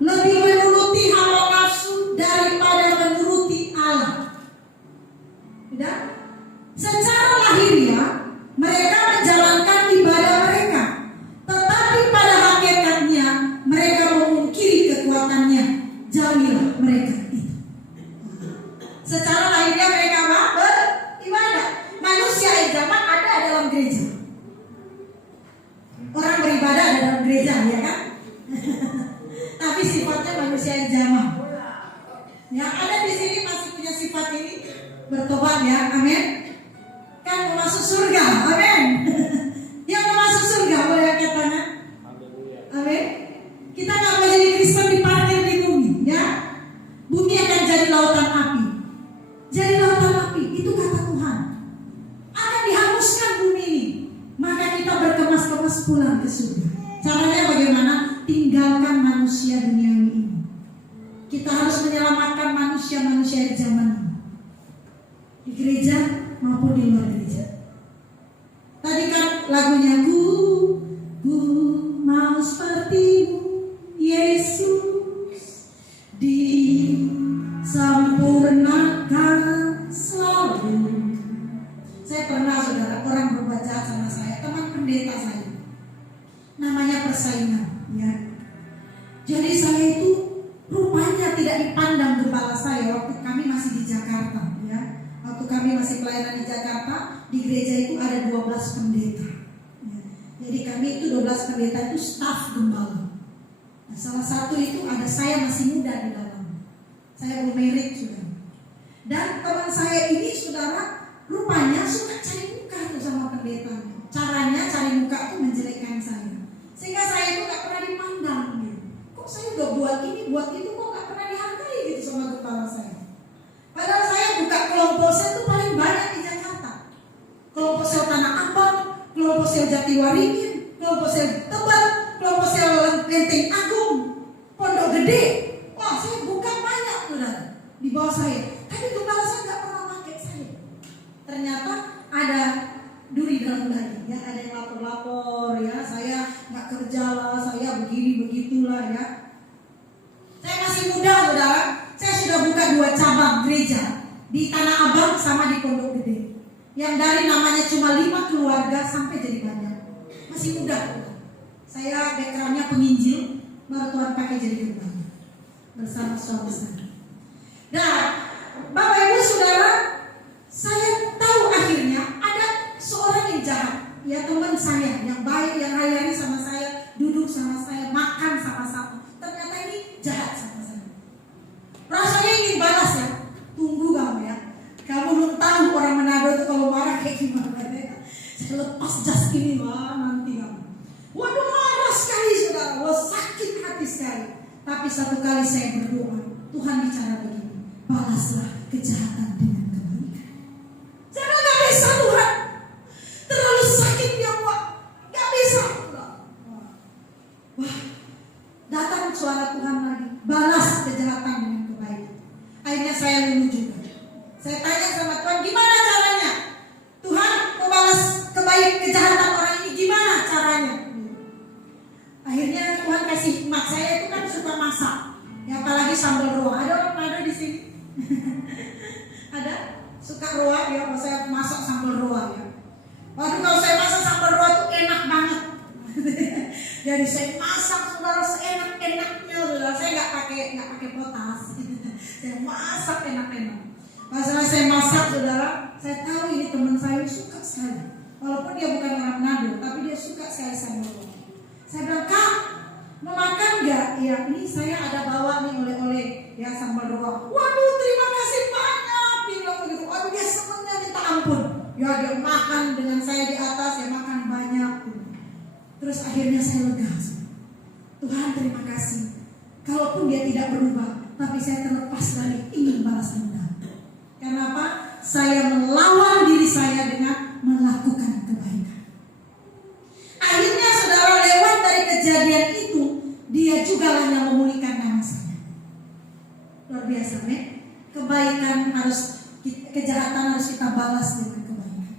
Lebih menuruti hawa nafsu daripada menuruti Allah. Tidak? Secara lahiriah mereka menjalankan ibadah mereka, tetapi pada hakikatnya mereka memungkiri kekuatannya. Jauhilah mereka itu. ya, amin. Kan mau masuk surga, amin. Yang mau masuk surga boleh angkat tangan, amin. Kita nggak boleh jadi Kristen diparkir di bumi, ya. Bumi akan jadi lautan api. Jadi lautan api, itu kata Tuhan. Akan dihanguskan bumi ini. Maka kita berkemas-kemas pulang ke surga. Caranya bagaimana? Tinggalkan manusia duniawi ini. Kita harus menyelamatkan manusia-manusia di zaman ini, di gereja maupun di luar gereja. Tadi kan lagunya ku mau sepertimu Yesus, disempurnakan selalu. Saya pernah saudara, orang berbuat jahat sama saya, teman pendeta saya, namanya persaingan, ya. Jadi saya itu rupanya tidak dipandang gembala saya waktu kami masih di Jakarta, ya. Waktu kami masih pelayanan di Jakarta, di gereja itu ada 12 pendeta, ya. Jadi kami itu 12 pendeta itu staf gembala. Nah, salah satu itu ada saya masih muda di dalam. Saya belum married sudah. Dan teman saya ini saudara rupanya suka cari muka tuh sama pendeta. Caranya cari muka tuh menjelekkan saya, sehingga saya itu gak pernah dipandang gitu. Kok saya udah buat ini, buat itu, kok gak pernah dihargai gitu sama kepala saya. Padahal saya buka kelompok sel itu paling banyak di Jakarta. Kelompok sel Tanah Abang, kelompok sel Jatiwaringin, kelompok sel Tebet, kelompok sel Lenteng Agung, Pondok Gede. Wah, saya buka banyak saudara di bawah saya. Tapi kepala saya gak pernah pakai saya. Ternyata ada duri dalam daging, ya. Ada yang lapor-lapor, ya. Saya nggak kerja lah, saya begini begitulah, ya. Saya masih muda, saudara. Saya sudah buka 2 cabang gereja di Tanah Abang sama di Pondok Gede. Yang dari namanya cuma 5 keluarga sampai jadi banyak. Masih muda, saudara. Saya backgroundnya penginjil, baru Tuhan pakai jadi gembala bersama suami saya. Nah, Bapak Ibu Saudara, saya tahu akhirnya ada seorang yang jahat, ya, teman saya yang baik, yang hari-hari sama saya, duduk sama saya, makan sama-sama. Ternyata ini jahat sama saya. Rasanya ingin balas, ya. Tunggu kamu, ya. Kamu belum tahu orang Manado itu kalau marah kayak gimana, ya. Saya lepas jas ini, wah, nanti kamu. Waduh, marah sekali saudara, wah, sakit hati sekali. Tapi satu kali saya berdoa, Tuhan bicara begini, balaslah kejahatan dengan kebaikan. Saya gak bisa Tuhan, terlalu sakit ya Pak, gak bisa. Wah, datang suara Tuhan lagi, balas kejahatan dengan kebaikan. Akhirnya saya luluh juga. Saya tanya sama Tuhan, gimana caranya? Tuhan, membalas kejahatan orang ini gimana caranya? Akhirnya Tuhan kasih hikmat. Saya itu kan suka masak, ya, apalagi sambal roa. Ada orang Manado di sini? Ada? Suka roa, ya? Kalau saya masak sambal roa, ya. Waduh, kalau saya masak sambal roa itu enak banget. Jadi saya masak saudara seenak-enaknya, saudara. Saya nggak pakai potas. Saya masak enak-enak. Pas saya masak, saudara, saya tahu ini teman saya suka sekali. Walaupun dia bukan orang Manado, tapi dia suka sekali sambal roa. Saya bilang, Kak, mau makan nggak? Ya, ini saya ada bawa nih oleh-oleh, ya, sambal roa. Waduh, terima kasih banyak. Dia bilang begitu. Waduh, dia senangnya minta ampun. Ya, dia makan dengan saya di atas, dia makan banyak. Terus akhirnya saya lega. Tuhan, terima kasih. Kalaupun dia tidak berubah, tapi saya terlepas dari ingin balas dendam. Kenapa? Saya melawan diri saya dengan melakukan kebaikan. Akhirnya saudara, lewat dari kejadian itu, dia juga lah yang memulihkan nama saya. Luar biasa, nih. Kebaikan harus, kejahatan harus kita balas dengan kebaikan.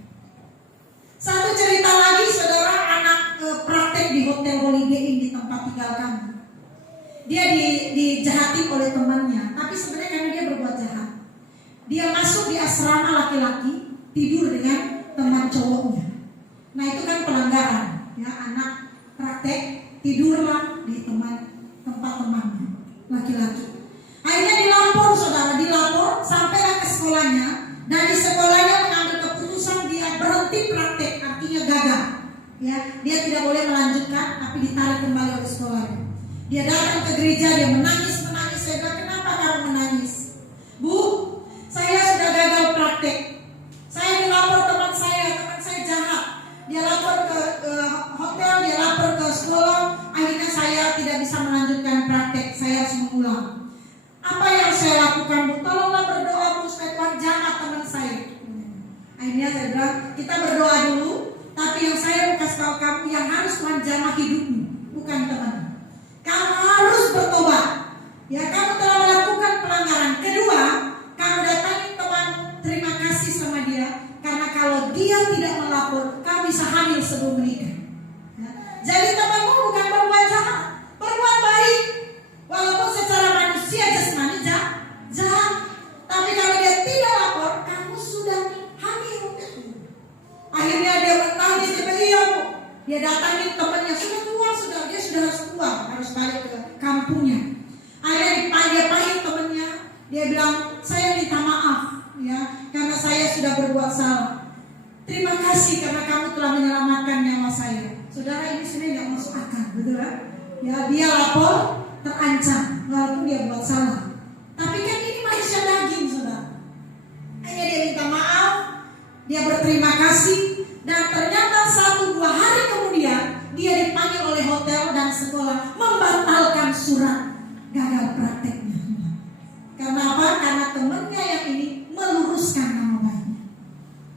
Satu cerita lagi, saudara, anak praktek di Hotel Holiday Inn di tempat tinggal kami. Dia dijahatin oleh temannya, tapi sebenarnya karena dia berbuat jahat. Dia masuk di asrama laki-laki, tidur dengan teman cowoknya. Nah, itu kan pelanggaran. Ya, anak praktek tidurlah di tempat temannya laki-laki. Akhirnya dilapor, saudara, sampai ke sekolahnya. Dan di sekolahnya mengambil keputusan dia berhenti praktek, artinya gagal. Ya, dia tidak boleh melanjutkan, tapi ditarik kembali oleh sekolahnya. Dia datang ke gereja, dia menangis. Saya bilang, kenapa kamu menangis? Bu, saya sudah gagal praktek. Saya dilapor teman saya jahat. Dia lapor ke hotel, dia lapor ke sekolah. Akhirnya saya tidak bisa melanjutkan praktek, saya harus mengulang. Apa yang saya lakukan, Bu? Tolonglah berdoa, Bu, supaya Tuhan jahat teman saya. Akhirnya saya bilang, kita berdoa dulu. Tapi yang saya mau kasih tahu kamu, yang harus Tuhan jamah hidupmu, bukan teman. Kamu harus bertobat. Ya, kamu telah melakukan pelanggaran. Kedua, kamu datangi teman, terima kasih sama dia. Karena kalau dia tidak melapor, kamu bisa hamil sebelum menikah. Ya. Jadi temanmu bukan berbuat jahat, berbuat baik. Walaupun secara manusia jasmani jahat. Tapi kalau dia tidak lapor, kamu sudah hamil. Akhirnya dia menangis, dia bilang, iya Bu. Dia datangi temannya, sudah keluar, dia sudah harus keluar, harus balik ke kampungnya. Akhirnya dia panggil temannya, dia bilang, saya minta maaf ya, karena saya sudah berbuat salah. Terima kasih karena kamu telah menyelamatkan nyawa saya. Saudara, ini sebenarnya nggak masuk akal, betul kan? Ya, dia lapor, terancam, walaupun dia buat salah. Tapi kan ini manusia daging, saudara. Hanya dia minta maaf, dia berterima kasih, dan ternyata 1-2 hari kemudian dia dipanggil oleh hotel dan sekolah membatalkan surat gagal prakteknya. Karena apa? Karena temannya yang ini meluruskan nama baiknya.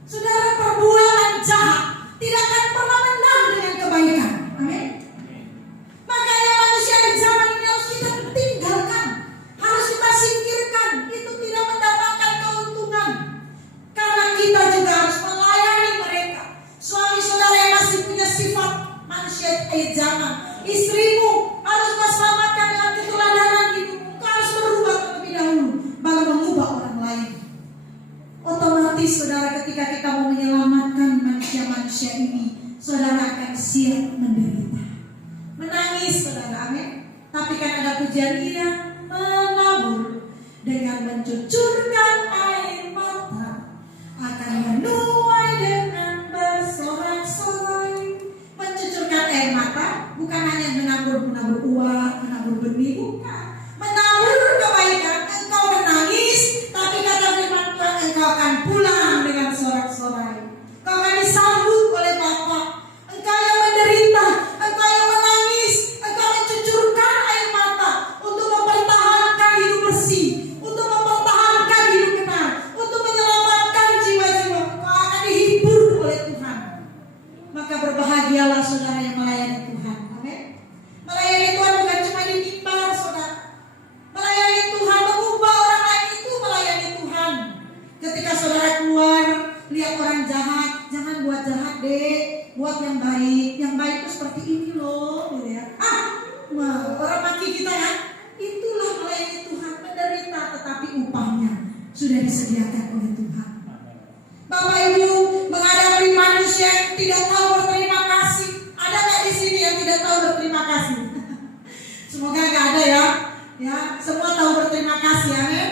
Saudara, perbuatan jahat tidak akan pernah menang dengan kebaikan. Amin. Makanya manusia di zaman ini harus kita tinggalkan, harus kita singkirkan. Itu tidak mendatangkan keuntungan. Karena kita juga harus melayani mereka. Suami saudara yang masih punya sifat manusia zaman, istrimu harus kau selamatkan dengan keteladanan hidupmu. Kau harus berubah terlebih dahulu, baru mengubah orang lain. Otomatis saudara, ketika kita mau menyelamatkan manusia-manusia ini, saudara akan siap menderita, menangis, saudara, amin. Tapi kan ada pujian yang menabur dengan mencucurkan air mata, akan menuai dengan bersorak-sorai. Mencucurkan air mata bukan hanya menabur uang, menabur benih, bukan. Menabur kebaikan, engkau menangis, tapi kata firman Tuhan, engkau akan pulang dengan sorak-sorai. Engkau akan disambut oleh Bapa. Engkau yang menderita, engkau yang menangis, engkau mencucurkan air mata untuk mempertahankan hidup bersih, untuk mempertahankan hidup benar, untuk menyelamatkan jiwa-jiwa. Engkau akan dihibur oleh Tuhan. Maka berbahagialah saudara yang melayani Tuhan. Amin. Melayani Tuhan bukan cuma di mimbar, saudara. Melayani Tuhan, mengubah orang lain, itu melayani Tuhan. Ketika saudara keluar, lihat orang jahat, jangan buat jahat deh, buat yang baik. Yang baik itu seperti ini loh, gitu ya. Orang maki kita kan, itulah melayani Tuhan, menderita, tetapi upahnya sudah disediakan oleh Tuhan. Bapak Ibu, menghadapi manusia yang tidak tahu berterima kasih. Ada nggak di sini yang tidak tahu berterima kasih? Semoga nggak ada ya. Ya, semua tahu berterima kasih, amin.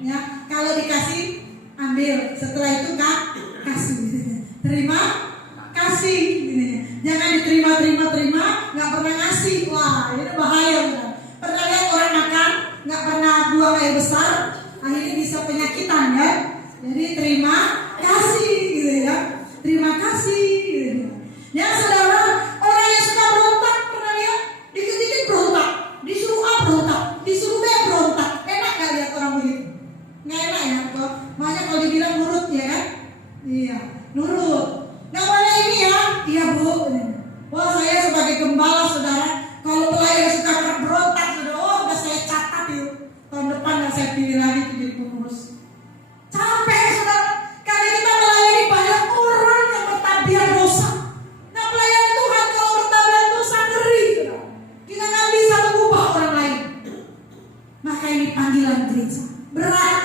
Ya, kalau dikasih, ambil. Setelah itu kasih. Terima kasih. Jangan diterima, nggak pernah ngasih. Wah, ini bahaya. Pernah lihat orang makan, nggak pernah buang air besar, akhirnya bisa penyakitan ya. Jadi terima kasih, gitu ya. Terima kasih, gitu. Ya saudara, orang yang suka berontak, pernah lihat? Dikit-dikit berontak, disuruh A berontak, disuruh B berontak. Enak gak lihat orang begitu? Nggak enak ya, kok. Makanya kalau dibilang nurut ya kan? Iya, nurut. Nggak boleh ini ya? Iya Bu. Wah, saya sebagai gembala saudara, kalau pelayan suka berontak, saudara, udah saya catat itu. Tahun depan dan saya pilih lagi jadi pengurus. Capek saudara, karena kita melayani banyak orang yang bertabiat dosa. Nah, pelayan Tuhan kalau bertabiat dosa ngeri, saudara. Kita nggak bisa mengubah orang lain. Maka ini panggilan gereja berat,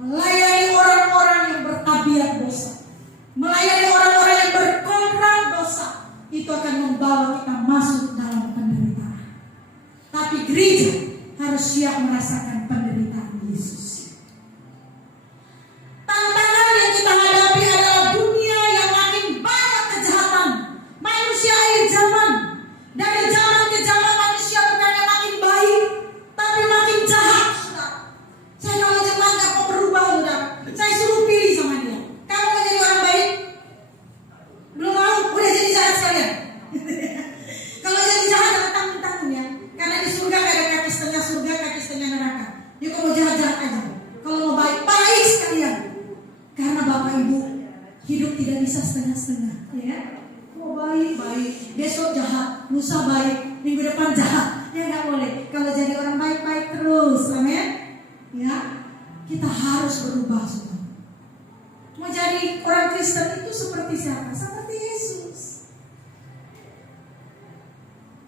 melayani orang-orang yang bertabiat dosa, melayani orang-orang yang berkorban dosa. Itu akan membawa kita masuk dalam penderitaan. Tapi gereja harus siap merasakan penderitaan Yesus. Tantangan yang kita hadapi adalah dunia yang makin banyak kejahatan. Manusia akhir zaman. Dari zaman ke zaman manusia bukannya makin baik, tapi makin jahat. Saya kalau jemaat gak mau berubah, saya suruh pilih sama dia. Kamu mau Hidup tidak bisa setengah-setengah, ya. Mau baik, besok jahat, lusa baik, minggu depan jahat, ya nggak boleh. Kalau jadi orang baik-baik terus, amin. Ya, kita harus berubah semua. Mau jadi orang Kristen itu seperti siapa? Seperti Yesus.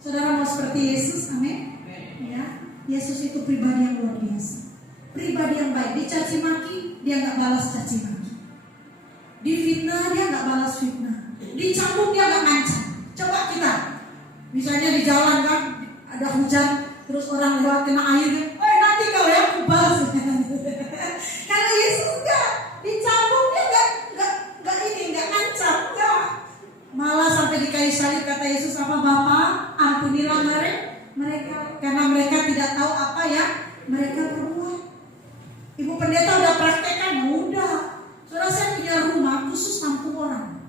Saudara mau seperti Yesus, amin. Ya, Yesus itu pribadi yang luar biasa, pribadi yang baik. Dicaci maki, dia nggak balas caci maki. Difitnah, dia nggak balas fitnah. Dicambuk, dia nggak ngancam. Coba kita, misalnya di jalan kan, ada hujan, terus orang lewat kena air, nanti kau ya aku balas. Kalau Yesus enggak, dicambuk dia nggak ngancam, enggak. Malah sampai di kayu salib kata Yesus apa, Bapa, ampunilah mereka karena mereka tidak tahu apa ya mereka berbuat. Ibu pendeta udah praktekkan, udah. Saudara, saya punya rumah khusus nampung orang.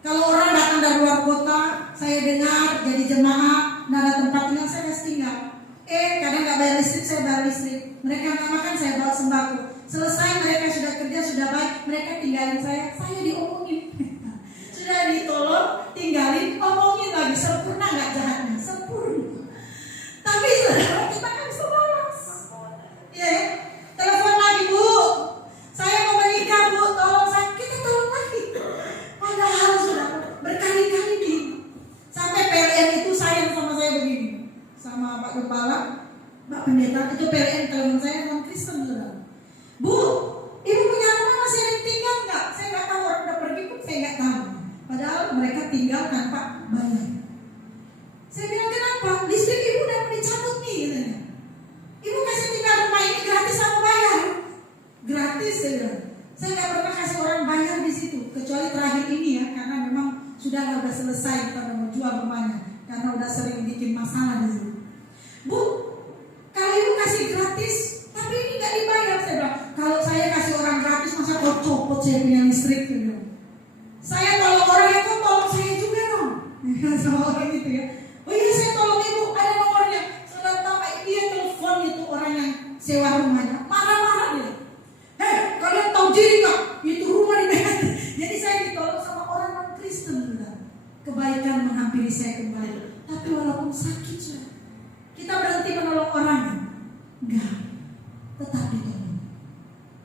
Kalau orang datang dari luar kota, saya dengar jadi jemaah, nggak ada tempat tinggal, saya harus tinggal. Kadang nggak bayar listrik, saya bayar listrik. Mereka nggak makan, saya bawa sembako. Selesai mereka sudah kerja, sudah baik, mereka tinggalin saya diomongin. Sudah ditolong, tinggalin, omongin lagi. Sempurna nggak jahatnya? Sempurna. Tapi saudara, kita kan bisa balas. Ya, telepon lagi, Bu. Saya mau menikah, Bu, tolong saya. Kita tolong lagi. Padahal sudah berkali-kali nih. Sampai PLN itu sayang sama saya begini. Sama Pak Kepala, Pak Pendeta, itu PLN telepon saya non Kristen, saudara. Bu, Ibu punya rumah masih ada yang tinggal nggak? Saya nggak tahu, orang udah pergi pun saya nggak tahu. Padahal mereka tinggal tanpa bayar. Saya bilang, kenapa? Listrik Ibu udah mau dicabut nih, katanya. Ibu kasih tinggal rumah ini gratis sama bayar. Gratis, saya bilang. Saya nggak pernah kasih orang bayar di situ, kecuali terakhir ini ya, karena memang sudah selesai kita mau jual rumahnya, karena udah sering bikin masalah di situ. Bu, kalau Ibu kasih gratis, tapi ini nggak dibayar, saya bilang. Kalau saya kasih orang gratis, masa kau copot saya punya listrik, saya bilang. Saya tolong orang itu, tolong saya juga dong. Sama orang itu ya. Oh iya, saya tolong Ibu, ada nomornya. Saudara tahu, dia telepon itu orang yang sewa rumahnya, marah-marah dia. Kalian tahu diri nggak? Itu rumah di mana? Jadi saya ditolong sama orang non Kristen, saudara. Kebaikan menghampiri saya kembali. Tapi walaupun sakit, saudara, kita berhenti menolong orang? Enggak, tetap ditolong.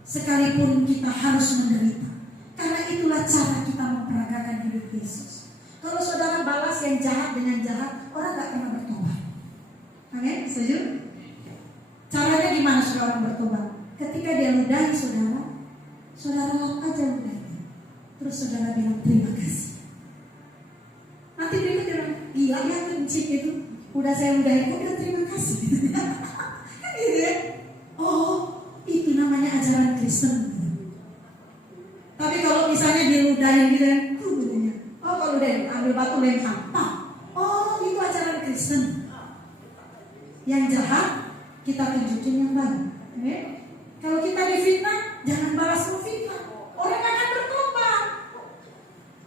Sekalipun kita harus menderita, karena itulah cara kita memperagakan hidup Yesus. Kalau saudara balas yang jahat dengan jahat, orang nggak pernah bertobat. Amin, setuju? Caranya gimana saudara bertobat? Ketika dia ludahi saudara lap aja ludahnya. Terus saudara bilang terima kasih. Nanti berikut dia bilang, gila ya kencing itu. Udah saya ludahi, kok bilang terima kasih. Kan gitu ya? Oh, itu namanya ajaran Kristen. Tapi kalau misalnya dia ludahi gitu kan, kalau udah ambil batu lempar. Oh, itu ajaran Kristen. Yang jahat kita tunjukin yang baik. Kalau kita difitnah, jangan balas fitnah. Orang akan bertobat.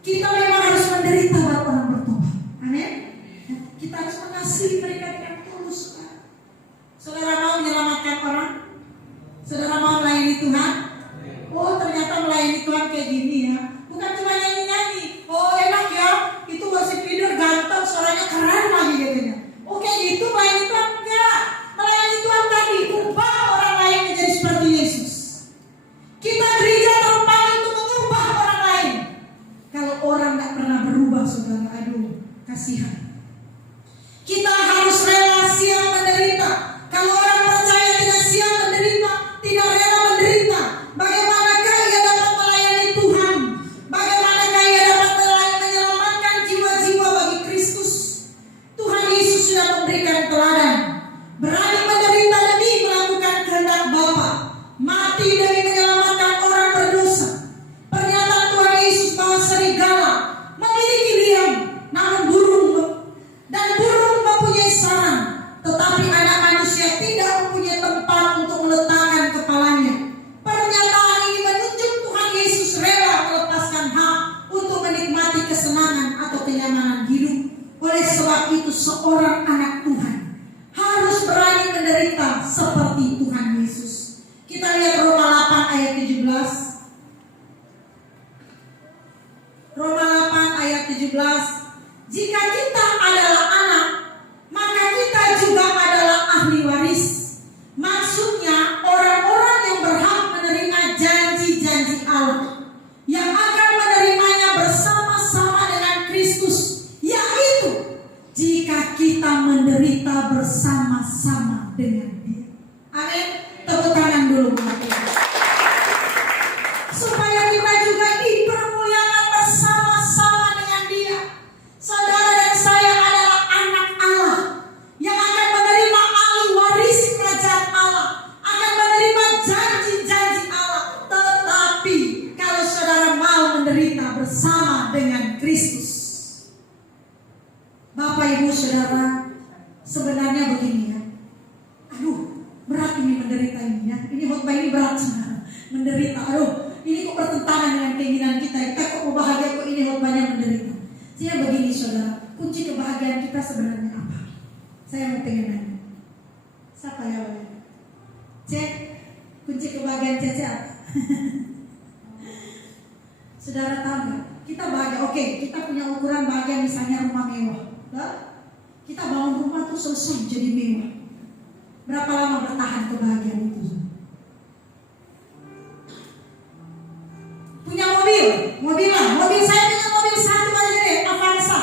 Kita memang harus menderita baru orang bertobat. Amin. Kita harus mengasihi mereka dengan tulus. Saudara mau menyelamatkan orang? Saudara mau melayani Tuhan? Oh, ternyata melayani Tuhan kayak gini ya. Bukan cuma nyanyi-nyanyi. Oh, enak ya. Itu worship leader ganteng, suaranya keren lagi katanya. Oke, itu melayani Tuhan enggak. Melayani Tuhan tadi ubah orang lain menjadi seperti Yesus. Kita gereja terpanggil untuk mengubah orang lain. Kalau orang enggak pernah berubah, saudara, aduh, kasihan. Kita harus rela siap menderita. Kalau orang percaya tidak siap menderita, tidak rela menderita, bagaimanakah ia dapat melayani Tuhan? Bagaimanakah ia dapat menyelamatkan jiwa-jiwa bagi Kristus? Tuhan Yesus sudah memberikan teladan. Berani menderita demi melakukan kehendak Bapa, mati demi menyelamatkan orang berdosa. Pernyataan Tuhan Yesus bahwa serigala memiliki liang, namun burung mempunyai sarang, tetapi anak manusia tidak mempunyai tempat untuk meletakkan kepalanya. Pernyataan ini menunjuk Tuhan Yesus rela melepaskan hak untuk menikmati kesenangan atau kenyamanan hidup. Oleh sebab itu seorang anak Tuhan harus berani menderita seperti Tuhan Yesus. Kita lihat Roma 8 ayat 17. Roma 8 ayat 17. Jika kita adalah anak, maka kita juga adalah ahli waris. Maksudnya orang-orang yang berhak menerima janji-janji Allah, yang akan menerimanya bersama-sama dengan Kristus, yaitu jika kita menderita bersama-sama dengan Dia. Amin. Tepuk tangan dulu buat Dia. Supaya kita juga dipermuliakan bersama-sama dengan Dia. Saudara dan saya adalah anak Allah yang akan menerima ahli waris kerajaan Allah, akan menerima janji-janji Allah. Tetapi kalau saudara mau menderita bersama dengan Kristus, Bapak Ibu Saudara, sebenarnya begini ya. Aduh, berat ini menderita ini ya. Ini khotbah ini berat saudara. Menderita, aduh, ini kok bertentangan dengan keinginan kita. Kita kok mau bahagia, kok ini khotbahnya menderita. Saya begini saudara, kunci kebahagiaan kita sebenarnya apa? Saya mau pengen nanya. Siapa ya? Cek, kunci kebahagiaan Cece apa? Saudara tahu nggak? Kita bahagia, oke, kita punya ukuran bahagia misalnya rumah mewah. Nah, kita bangun rumah tuh selesai jadi mewah. Berapa lama bertahan kebahagiaan itu? Punya mobil saya punya mobil satu aja deh, Avanza.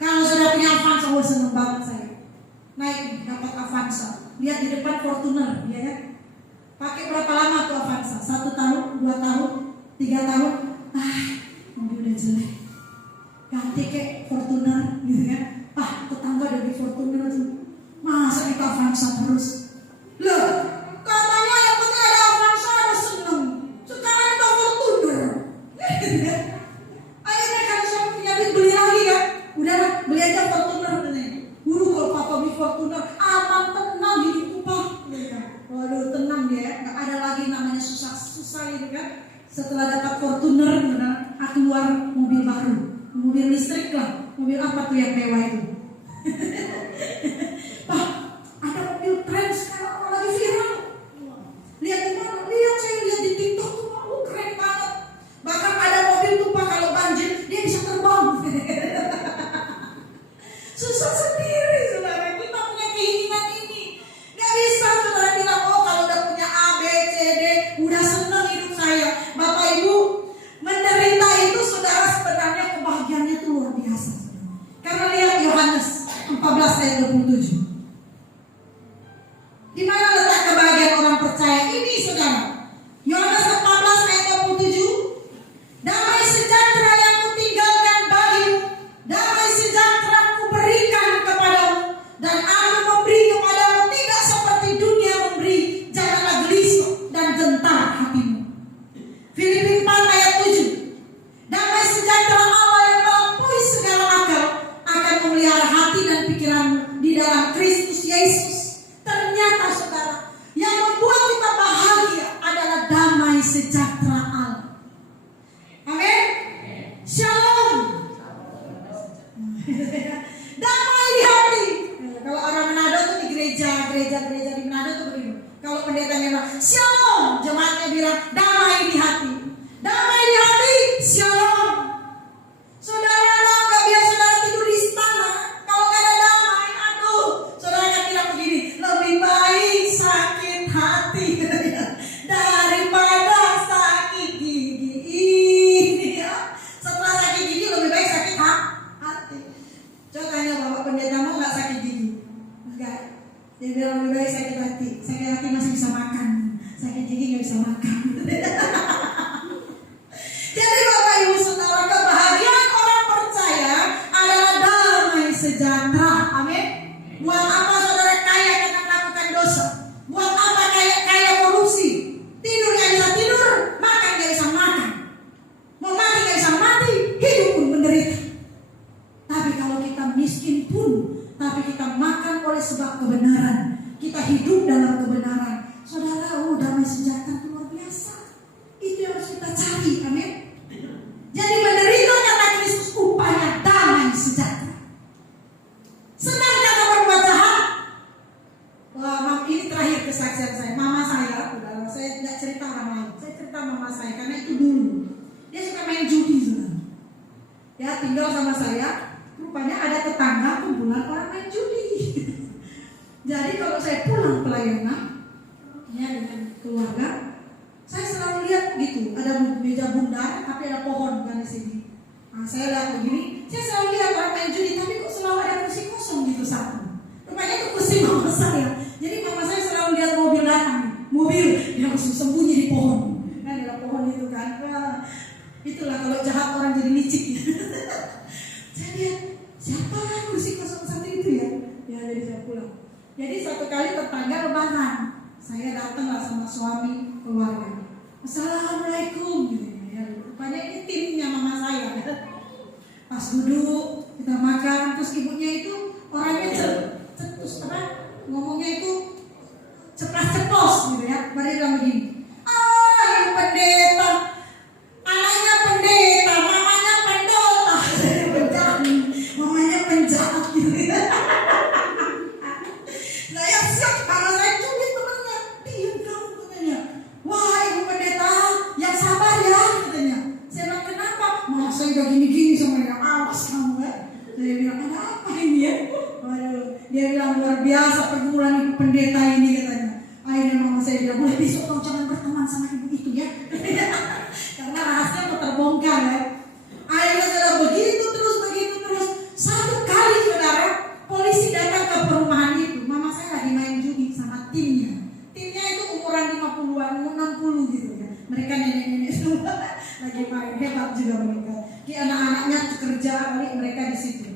Kalau sudah punya Avanza, oh seneng banget saya. Naik dapat Avanza, lihat di depan Fortuner, ya kan? Pakai berapa lama tuh Avanza? 1 tahun, 2 tahun, 3 tahun. Mobil udah jelek. Ganti kayak Fortuner, gitu kan? Tetangga udah di Fortuner tuh. Masa kita Avanza terus? Loh, katanya yang penting ada Avanza, ada seneng. Sekarang kita Fortuner. Akhirnya kan saya punya duit beli lagi kan? Udah beli aja Fortuner nih. Guru kalau papa beli Fortuner, aman tenang hidup upah. Waduh tenang dia, nggak ada lagi namanya susah gitu kan? Setelah dapat Fortuner, keluar mobil baru, mobil listrik lah, mobil apa tuh yang mewah itu? Ada mobil keren sekarang lagi viral. Lihat di mana? Saya lihat di TikTok tuh, keren banget. Bahkan ada mobil tuh kalau banjir dia bisa terbang. Susah sendiri saudara, kita punya keinginan ini. Gak bisa saudara bilang, kalau udah punya A, B, C, D, udah seneng hidup saya. Bapak Ibu, menderita itu saudara sebenarnya kebahagiaannya itu luar biasa. Karena lihat Yohanes 14 ayat 27. Di mana letak kebahagiaan orang percaya ini saudara? Yohanes 14 ayat 27. Damai sejahtera yang kutinggalkan bagimu, damai sejahtera kuberikan kepadamu, dan aku memberi kepadamu tidak seperti dunia memberi. Janganlah gelisah dan gentar hatimu. Filipi 4 ayat 7. Damai sejahtera Allah yang melampaui segala akal akan memelihara hati dan pikiranmu di dalam Kristus Yesus. Ternyata saudara, yang membuat kita bahagia adalah damai sejahtera Allah. Amin. Shalom. Damai di hati. Kalau orang Manado tuh di gereja di Manado tuh begini. Kalau pendetanya bilang shalom, jemaatnya bilang damai di hati. Damai di hati, shalom. Saudara nggak biar saudara tidur di istana kalau nggak ada damai. Saudara nggak bilang begini, lebih baik sakit hati daripada sakit gigi ini. Setelah sakit gigi lebih baik sakit hati. Coba tanya bapak pendeta, mau nggak sakit gigi? Enggak. Dia bilang lebih baik sakit hati. Sakit hati masih bisa makan, sakit gigi nggak bisa makan. Jadi Bapak Ibu Saudara, kebahagiaan orang percaya adalah damai sejahtera. Amin. Buat apa saudara kaya karena melakukan dosa? Buat apa kaya korupsi? Tidur nggak bisa tidur, makan nggak bisa makan, mau mati nggak bisa mati, hidup pun menderita. Tapi kalau kita miskin pun, tapi kita makan oleh sebab kebenaran, kita hidup dalam kebenaran. Saudara, damai sejahtera itu luar biasa. Itu yang harus kita cari. Amin. Jadi menderita karena Kristus upaya damai sejahtera. Senang kata berbuat jahat. Wah, ini terakhir kesaksian saya. Mama saya, saya tidak cerita orang lain. Saya cerita mama saya karena itu dulu. Dia suka main judi, saudara. ya tinggal sama saya. Rupanya ada tetangga kumpulan orang main judi. Jadi kalau saya pulang pelayanan ya dengan keluarga, saya selalu lihat gitu, ada meja bundar tapi ada pohon kan di sini. Nah, saya lihat begini, saya selalu lihat orang main judi, tapi kok selalu ada kursi kosong gitu satu. Rupanya itu kursi mama saya. Jadi mama saya selalu lihat mobil datang, mobil dia langsung sembunyi di pohon. Kan ada pohon itu kan. Wah, itulah kalau jahat orang jadi licik. Saya lihat siapa kursi kosong satu itu ya. Ya jadi saya pulang. Jadi suatu kali tetangga lebaran, saya datanglah sama suami keluarga. Assalamualaikum gitu ya. Rupanya ini timnya mama saya. Pas duduk kita makan, terus ibunya itu orangnya cetus ngomongnya itu ceplas-ceplos gitu ya. Baru bilang begini, ibu pendeta, anaknya pendeta, mamanya pendota. Mamanya penjahat gitu ya. Saya siap, karena saya cubit temannya. Diam kamu katanya. Wah ibu pendeta, yang sabar ya katanya. Saya bilang kenapa? Malah saya udah gini-gini sama dia. Awas kamu ya. Saya bilang ada apa ini ya? Waduh, dia bilang luar biasa pergumulan ibu pendeta ini katanya. Akhirnya mama saya bilang boleh besok kau jangan berteman sama ibu itu ya. Karena rahasia mau terbongkar ya. Akhirnya sudah begitu terus. Satu kali saudara, polisi datang ke perumahan itu. Mama saya lagi main judi sama timnya. Timnya itu umuran 50-an, 60 gitu ya. Mereka nenek-nenek semua lagi main, hebat juga mereka. Anak-anaknya kerja balik mereka di situ.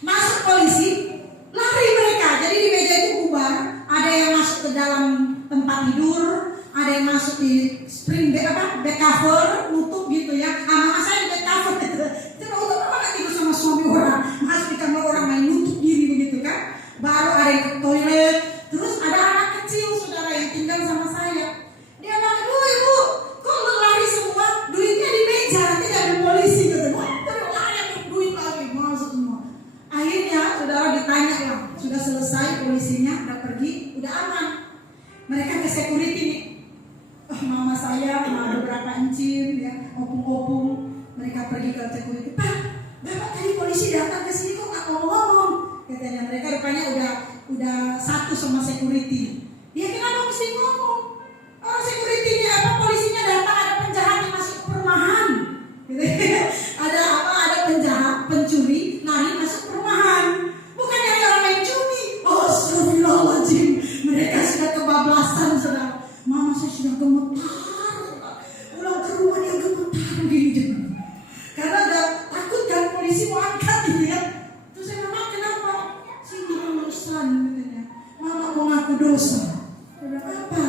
Masuk polisi, lari mereka. Jadi di meja itu bubar. Ada yang masuk ke dalam tempat tidur, ada yang masuk di spring bed cover, nutup gitu ya. Mama saya di bed cover gitu. Coba untuk apa nggak tidur sama suami orang? Masuk di kamar orang main nutup diri begitu kan? Baru ada yang ke toilet. Terus ada anak kecil saudara yang tinggal sama saya. Dia bilang, ibu, kok lu lari semua? Duitnya di meja, nanti ada polisi gitu. Wah, terus lari ambil duit lagi, masuk semua. Akhirnya saudara ditanya lah, sudah selesai polisinya, udah pergi, udah aman. Mereka ke security nih. Mama saya sama beberapa encim ya, opung-opung. Mereka pergi ke security. Pak, bapak tadi polisi datang ke sini kok nggak ngomong-ngomong? Katanya mereka rupanya udah satu sama security. Dia kenapa mesti ngomong? Orang security-nya polisinya datang, ada penjahat yang masuk ke perumahan. Gitu. Ada penjahat, pencuri lari masuk perumahan. Bukan nyari orang main judi. Oh, astagfirullahaladzim. Mereka sudah kebablasan, saudara. Mama saya sudah gemetar. Pulang ke rumah dia gemetar begini. Karena udah takut kan polisi mau angkat gitu ya. Terus saya bilang, kenapa? Sini urusan katanya. Mama mau ngaku dosa. Saya bilang, apa?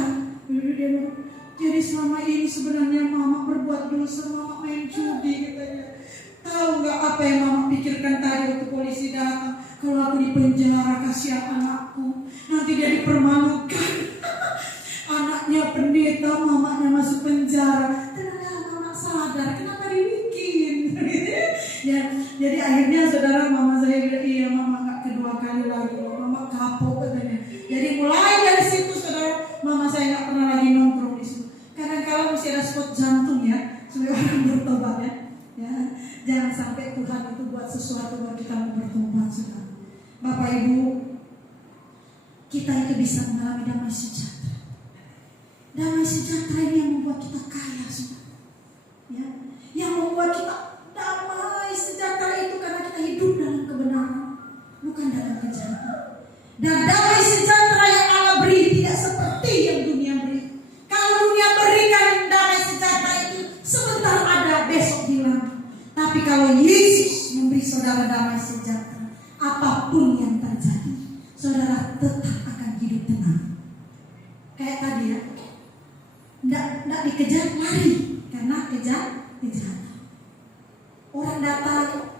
Dia bilang, jadi selama ini sebenarnya mama berbuat dosa, mama main judi katanya. Tahu nggak apa yang mama pikirkan tadi waktu polisi datang? Kalau aku di penjara, kasihan anakku. Nanti dia dipermalukan. Anaknya pendeta, mamanya masuk penjara. Kenapa mama sadar? Kenapa dibikin? Ya, jadi akhirnya saudara mama saya bilang, iya mama nggak kedua kali lagi, mama kapok katanya. Jadi mulai dari situ saudara, mama saya nggak pernah lagi nongkrong di situ. Kadang-kadang mesti ada spot jantung ya, supaya orang bertobat ya. Ya, jangan sampai Tuhan itu buat sesuatu buat kita mau bertobat saudara. Bapak Ibu, kita itu bisa mengalami damai sejahtera. Damai sejahtera ini yang membuat kita kaya saudara. Ya, yang membuat kita damai sejahtera itu karena kita hidup dalam kebenaran, bukan dalam kejahatan. Dan damai sejahtera yang Allah beri tidak seperti yang dunia beri. Kalau dunia berikan damai sejahtera itu sebentar ada, besok hilang. Tapi kalau Yesus memberi saudara damai sejahtera, apapun yang terjadi, saudara tetap akan hidup tenang. Kayak tadi ya, tidak dikejar, lari karena kejar kejahatan. Orang datang,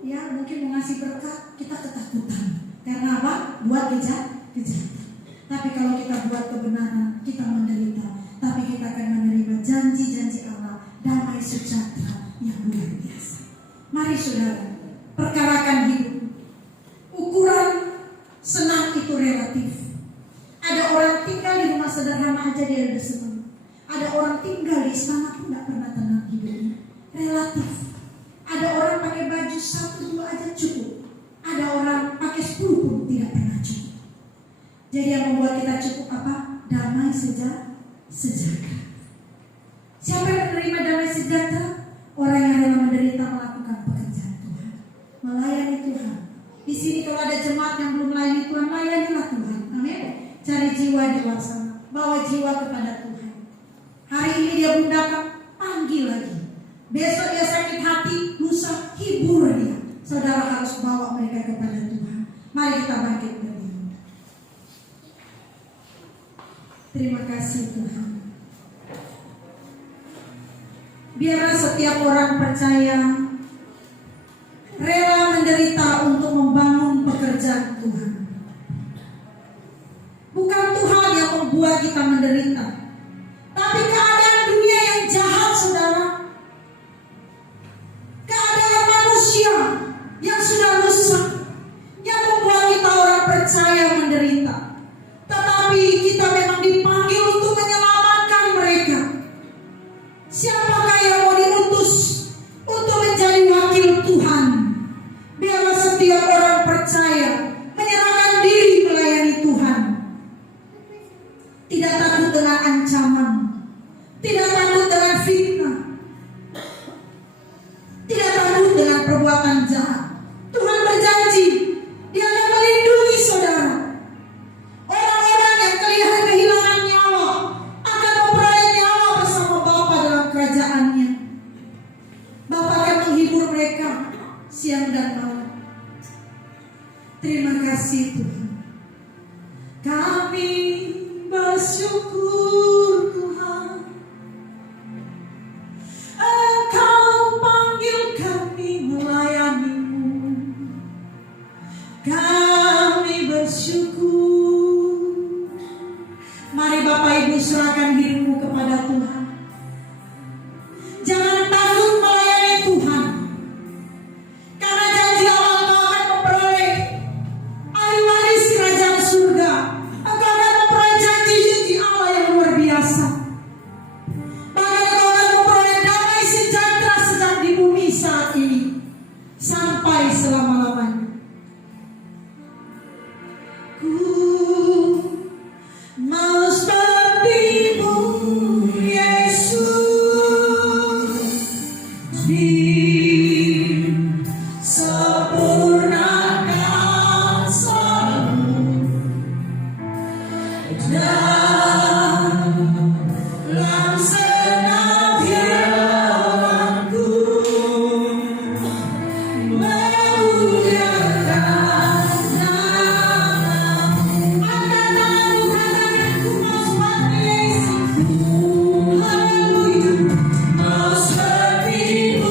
ya mungkin mau ngasih berkat, kita ketakutan. Karena apa? Buat kejahatan. Tapi kalau kita buat kebenaran, kita menderita. Tapi kita akan menerima janji-janji Allah, damai sejahtera yang luar biasa. Mari saudara, perkarakan hidup. Ukuran senang itu relatif. Ada orang tinggal di rumah sederhana aja dia udah senang. Ada orang tinggal di istana pun gak pernah tenang hidupnya. Relatif. Ada orang jus 1 2 aja cukup. Ada orang pakai 10 pun tidak pernah cukup. Jadi yang membuat kita cukup apa? Damai sejahtera. Siapa yang menerima damai sejahtera? Orang yang rela menderita melakukan pekerjaan Tuhan, melayani Tuhan. Di sini kalau ada jemaat yang belum melayani Tuhan, layanilah Tuhan. Amin. Cari jiwa di luar sana, bawa jiwa kepada Tuhan. Hari ini dia belum datang, panggil lagi. Besok dia sakit hati, lusa hibur dia. Saudara harus bawa mereka kepada Tuhan. Mari kita bangkit berdiri. Terima kasih Tuhan. Biarlah setiap orang percaya rela menderita untuk membangun pekerjaan Tuhan. Bukan Tuhan yang membuat kita menderita, tapi keadaan dunia yang jahat, saudara. Keadaan manusia yang sudah rusak, yang membuat kita orang percaya menderita. Tetapi kita memang dipanggil untuk menyelamatkan mereka. Siapakah yang mau diutus untuk menjadi wakil Tuhan? Biarlah setiap orang percaya menyerahkan diri melayani Tuhan. Tidak takut dengan ancaman, tidak takut dengan fitnah, tidak takut dengan perbuatan jahat. Tuhan berjanji Dia akan melindungi saudara. Orang-orang yang kehilangan nyawa akan memperoleh nyawa bersama Bapa dalam kerajaannya. Bapa akan menghibur mereka siang dan malam. Terima kasih Tuhan. Kami bersyukur Tuhan, Engkau panggil kami melayani-Mu. Kami bersyukur. Mari Bapak Ibu serahkan dirimu kepada Tuhan. Jangan takut melayani Tuhan, karena janji Allah engkau akan memperoleh ahli waris kerajaan surga. Engkau akan memperoleh janji-janji Allah yang luar biasa. Bahkan engkau akan memperoleh damai sejahtera sejak di bumi saat ini sampai selama-lamanya. Ku mau seperti-Mu, Yesus, disempurnakan selalu dalam segenap jiwaku, memuliakan nama-Mu. Angkat tanganmu, katakan ku mau seperti Yesus. Haleluya. Mau seperti-Mu,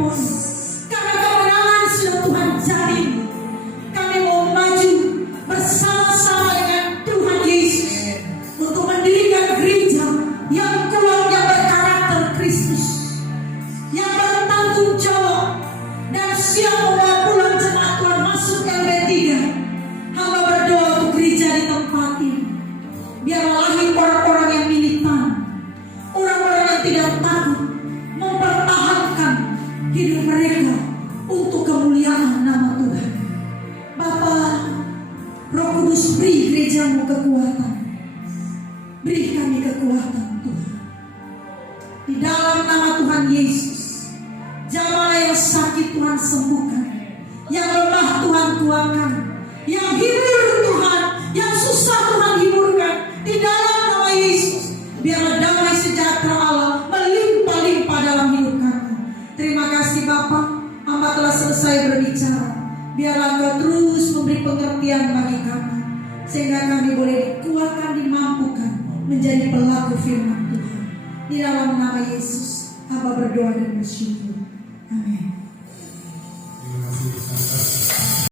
apapun. Karena kemenangan sudah Tuhan jamin. Kami mau maju bersama-sama dengan Tuhan Yesus untuk mendirikan gereja yang kuat, yang berkarakter Kristus, yang bertanggung jawab dan siap membawa pulang jemaat Tuhan masuk LB3. Hamba berdoa untuk gereja di tempat ini. Biarlah lahir orang-orang yang militan, orang-orang yang tidak takut mempertahankan hidup mereka untuk kemuliaan nama Tuhan. Bapa, Roh Kudus, beri gerejamu kekuatan. Beri kami kekuatan Tuhan. Di dalam nama Tuhan Yesus, jamaah yang sakit Tuhan sembuhkan, yang lemah Tuhan kuatkan, yang hibur Tuhan, yang susah Tuhan hiburkan. Di dalam nama Yesus, biarlah damai sejahtera Allah melimpah-limpah dalam hidup kami. Terima kasih Bapa, hamba telah selesai berbicara. Biarlah Engkau terus memberi pengertian bagi kami, sehingga kami boleh dikuatkan, dimampukan menjadi pelaku firman Tuhan. Di dalam nama Yesus, hamba berdoa dan bersyukur. Amin. Terima kasih.